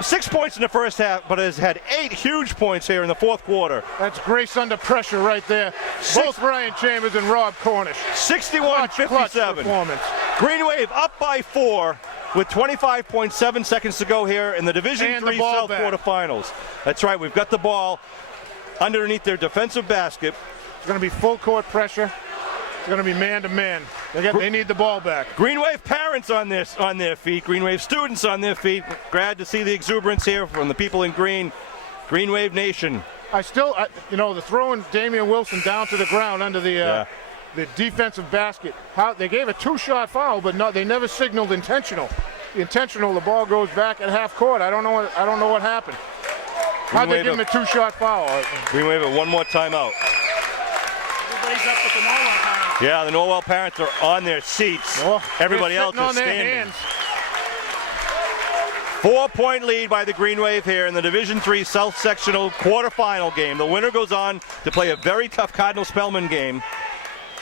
6 points in the first half, but has had 8 huge points here in the fourth quarter. That's grace under pressure right there. Both Ryan Chambers and Rob Cornish. 61-57. Performance. Green Wave up by 4 with 25.7 seconds to go here in the Division III South quarterfinals. That's right, we've got the ball underneath their defensive basket. It's going to be full court pressure. It's going to be man-to-man. They need the ball back. Green Wave parents on their feet. Green Wave students on their feet. Glad to see the exuberance here from the people in green. Green Wave Nation. The throwing Damian Wilson down to the ground under the defensive basket. They gave a 2-shot foul, but they never signaled intentional. The ball goes back at half court. I don't know what happened. How'd they give him a 2-shot foul? Green Wave at one more timeout. Everybody's up with the Norwell parents. Yeah, the Norwell parents are on their seats. Everybody else is standing. 4-point lead by the Green Wave here in the Division III South Sectional quarterfinal game. The winner goes on to play a very tough Cardinal Spellman game.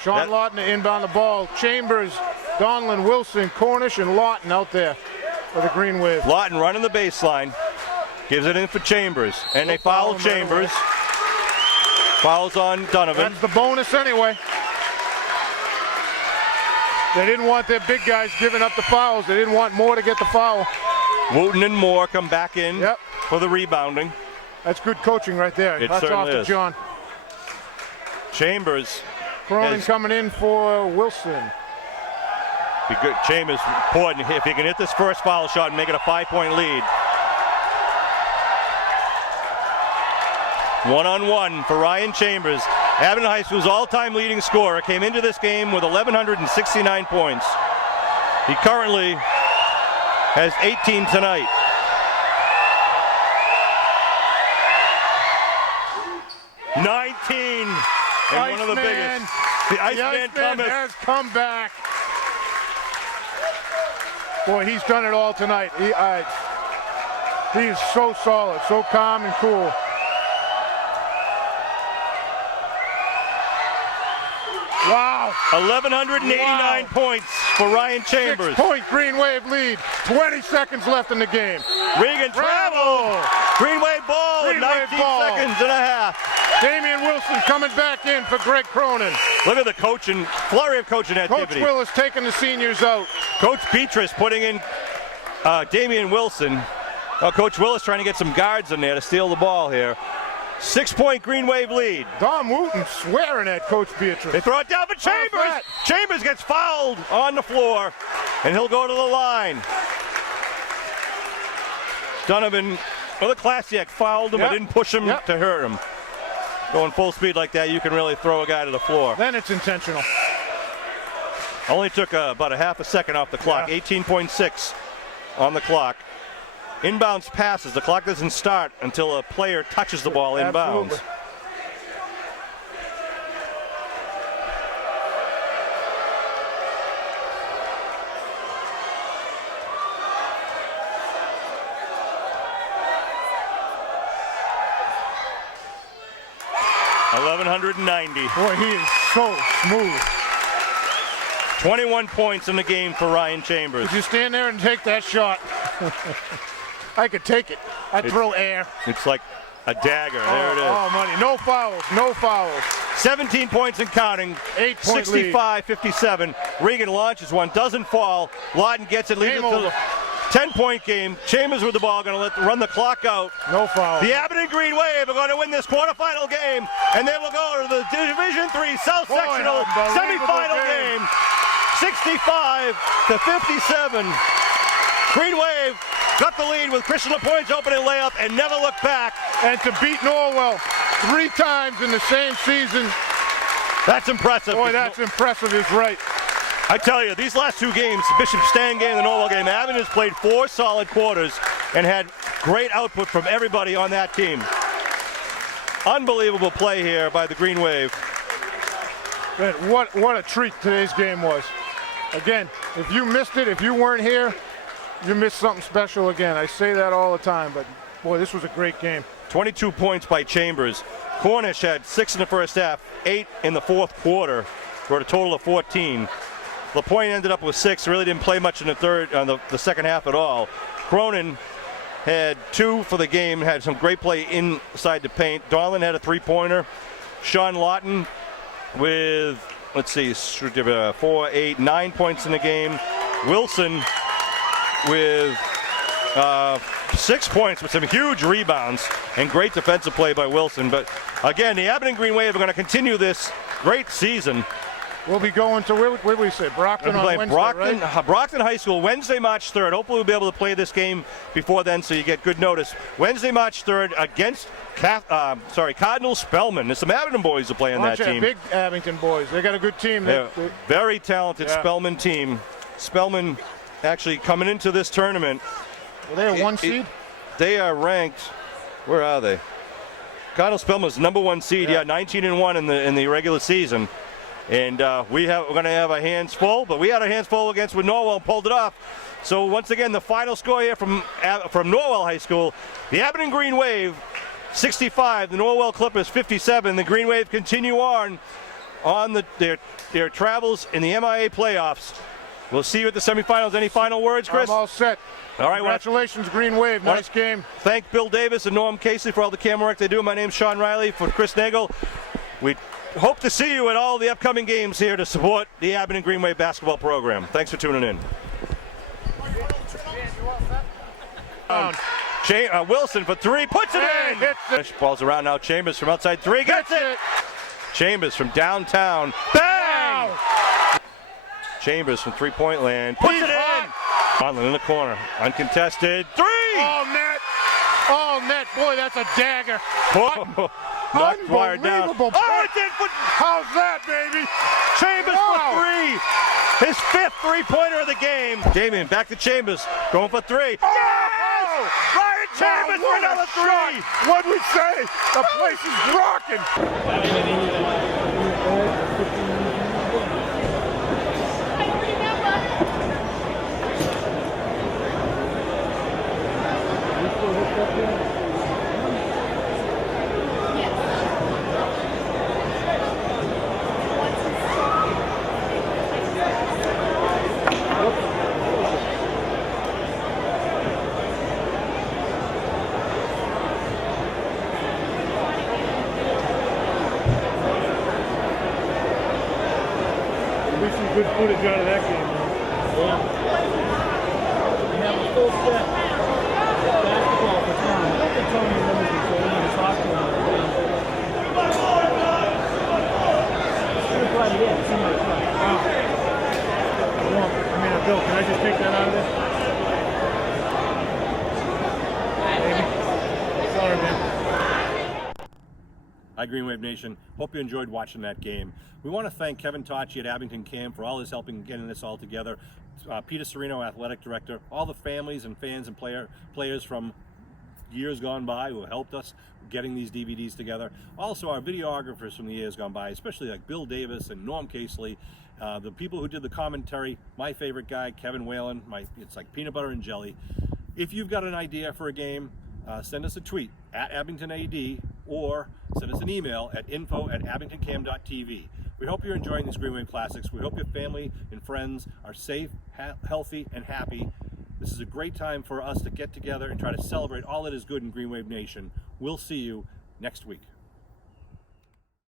Sean Lawton to inbound the ball. Chambers, Donlin, Wilson, Cornish, and Lawton out there for the Green Wave. Lawton running the baseline. Gives it in for Chambers. And they foul Chambers. Fouls on Donovan. That's the bonus anyway. They didn't want their big guys giving up the fouls. They didn't want Moore to get the foul. Wooten and Moore come back in for the rebounding. That's good coaching right there. That's off to John. Chambers. Cronin coming in for Wilson. Be good. Chambers important if he can hit this first foul shot and make it a 5-point lead. 1-on-1 for Ryan Chambers. Abingdon High School's all-time leading scorer came into this game with 1,169 points. He currently has 18 tonight. And one of the biggest. The Iceman has come back. Boy, he's done it all tonight. He is so solid, so calm and cool. Wow. 1,189 points for Ryan Chambers. 6-point Green Wave lead. 20 seconds left in the game. Regan travel. Green Wave ball. 19 seconds and a half. Damian Wilson coming back in for Greg Cronin. Look at the coaching, flurry of coaching activity. Coach Willis taking the seniors out. Coach Petrus putting in Damian Wilson. Coach Willis trying to get some guards in there to steal the ball here. 6-point Green Wave lead. Dom Wooten swearing at Coach Beatrice. They throw it down for Chambers. Chambers gets fouled on the floor, and he'll go to the line. Donovan, well, the Klasiak fouled him, but didn't push him to hurt him. Going full speed like that, you can really throw a guy to the floor. Then it's intentional. Only took about a half a second off the clock. 18.6 on the clock. Inbounds passes. The clock doesn't start until a player touches the ball inbounds. Absolutely. Boy, he is so smooth. 21 points in the game for Ryan Chambers. Would you stand there and take that shot? I could take it. I'd throw air. It's like a dagger. There it is. Oh, money. No fouls. No fouls. 17 points and counting. 8-point lead. 65-57. Regan launches one. Doesn't fall. Lawton gets it. Leads it to the 10-point game. Chambers with the ball. Going to run the clock out. No foul. The Aberdeen Green Wave are going to win this quarterfinal game. And they will go to the Division III South Sectional semifinal game. 65-57. Green Wave got the lead with Christian LaPointe's opening layup and never looked back. And to beat Norwell 3 times in the same season. That's impressive. Boy, that's impressive is right. I tell you, these last 2 games, Bishop Stan game and the Norwell game, Aberdeen has played 4 solid quarters and had great output from everybody on that team. Unbelievable play here by the Green Wave. Man, what a treat today's game was. Again, if you missed it, if you weren't here, you missed something special again. I say that all the time, but boy, this was a great game. 22 points by Chambers. Cornish had 6 in the first half, 8 in the fourth quarter for a total of 14. LaPointe ended up with 6, really didn't play much in the second half at all. Cronin had 2 for the game, had some great play inside the paint. Darlin had a 3-pointer. Sean Lawton with, 4, 8, 9 points in the game. Wilson with 6 points with some huge rebounds and great defensive play by Wilson. But again, the Aberdeen Green Wave are going to continue this great season. We'll be going to, where would we say, Brockton on Wednesday, Brockton, right? Brockton High School, Wednesday, March 3rd. Hopefully we'll be able to play this game before then so you get good notice. Wednesday, March 3rd against Cardinal Spellman. There's some Abington boys who play on that team. Big Abington boys. They got a good team. They're very talented Spellman team. Spellman actually coming into this tournament. Are they a 1 seed? They are ranked, where are they? Cardinal Spellman's #1 seed, 19-1 in the regular season. And we're going to have our hands full, but we had our hands full against with Norwell and pulled it off. So once again, the final score here from Norwell High School, the Aberdeen Green Wave 65, the Norwell Clippers 57. The Green Wave continue on their travels in the MIA playoffs. We'll see you at the semifinals. Any final words, Chris? I'm all set. All right. Congratulations, Green Wave. Nice game. Thank Bill Davis and Norm Casey for all the camera work they do. My name's Sean Riley. For Chris Nagel, we hope to see you at all the upcoming games here to support the Aberdeen Green Wave basketball program. Thanks for tuning in. Wilson for 3, puts it in. Ball's around now. Chambers from outside 3, gets it. Chambers from downtown, bang! Wow. Chambers from 3-point land, puts it in. Conlon in the corner, uncontested 3. Oh, net. Oh, net. Boy, that's a dagger. Knocked wire down. Oh, it did. How's that, baby? Chambers for 3. His 5th 3-pointer of the game. Damien back to Chambers, going for 3. Oh! Yes! Ryan Chambers for another 3. What'd we say? The place is rocking. Good footage out of that game. Yeah. We have a full set of basketball for Tom. I don't think Tony remembers it, so we need to talk to him. Here's what it is. Bill, can I just take that out of this? Sorry, man. Hi, Green Wave Nation. Hope you enjoyed watching that game. We want to thank Kevin Tocci at Abington Cam for all his help in getting this all together. Peter Serino, athletic director, all the families and fans and players from years gone by who helped us getting these DVDs together. Also, our videographers from the years gone by, especially like Bill Davis and Norm Casely. The people who did the commentary, my favorite guy, Kevin Whalen. It's like peanut butter and jelly. If you've got an idea for a game, send us a tweet at AbingtonAD or send us an email at info@abingtoncam.tv. We hope you're enjoying these Green Wave Classics. We hope your family and friends are safe, healthy, and happy. This is a great time for us to get together and try to celebrate all that is good in Green Wave Nation. We'll see you next week.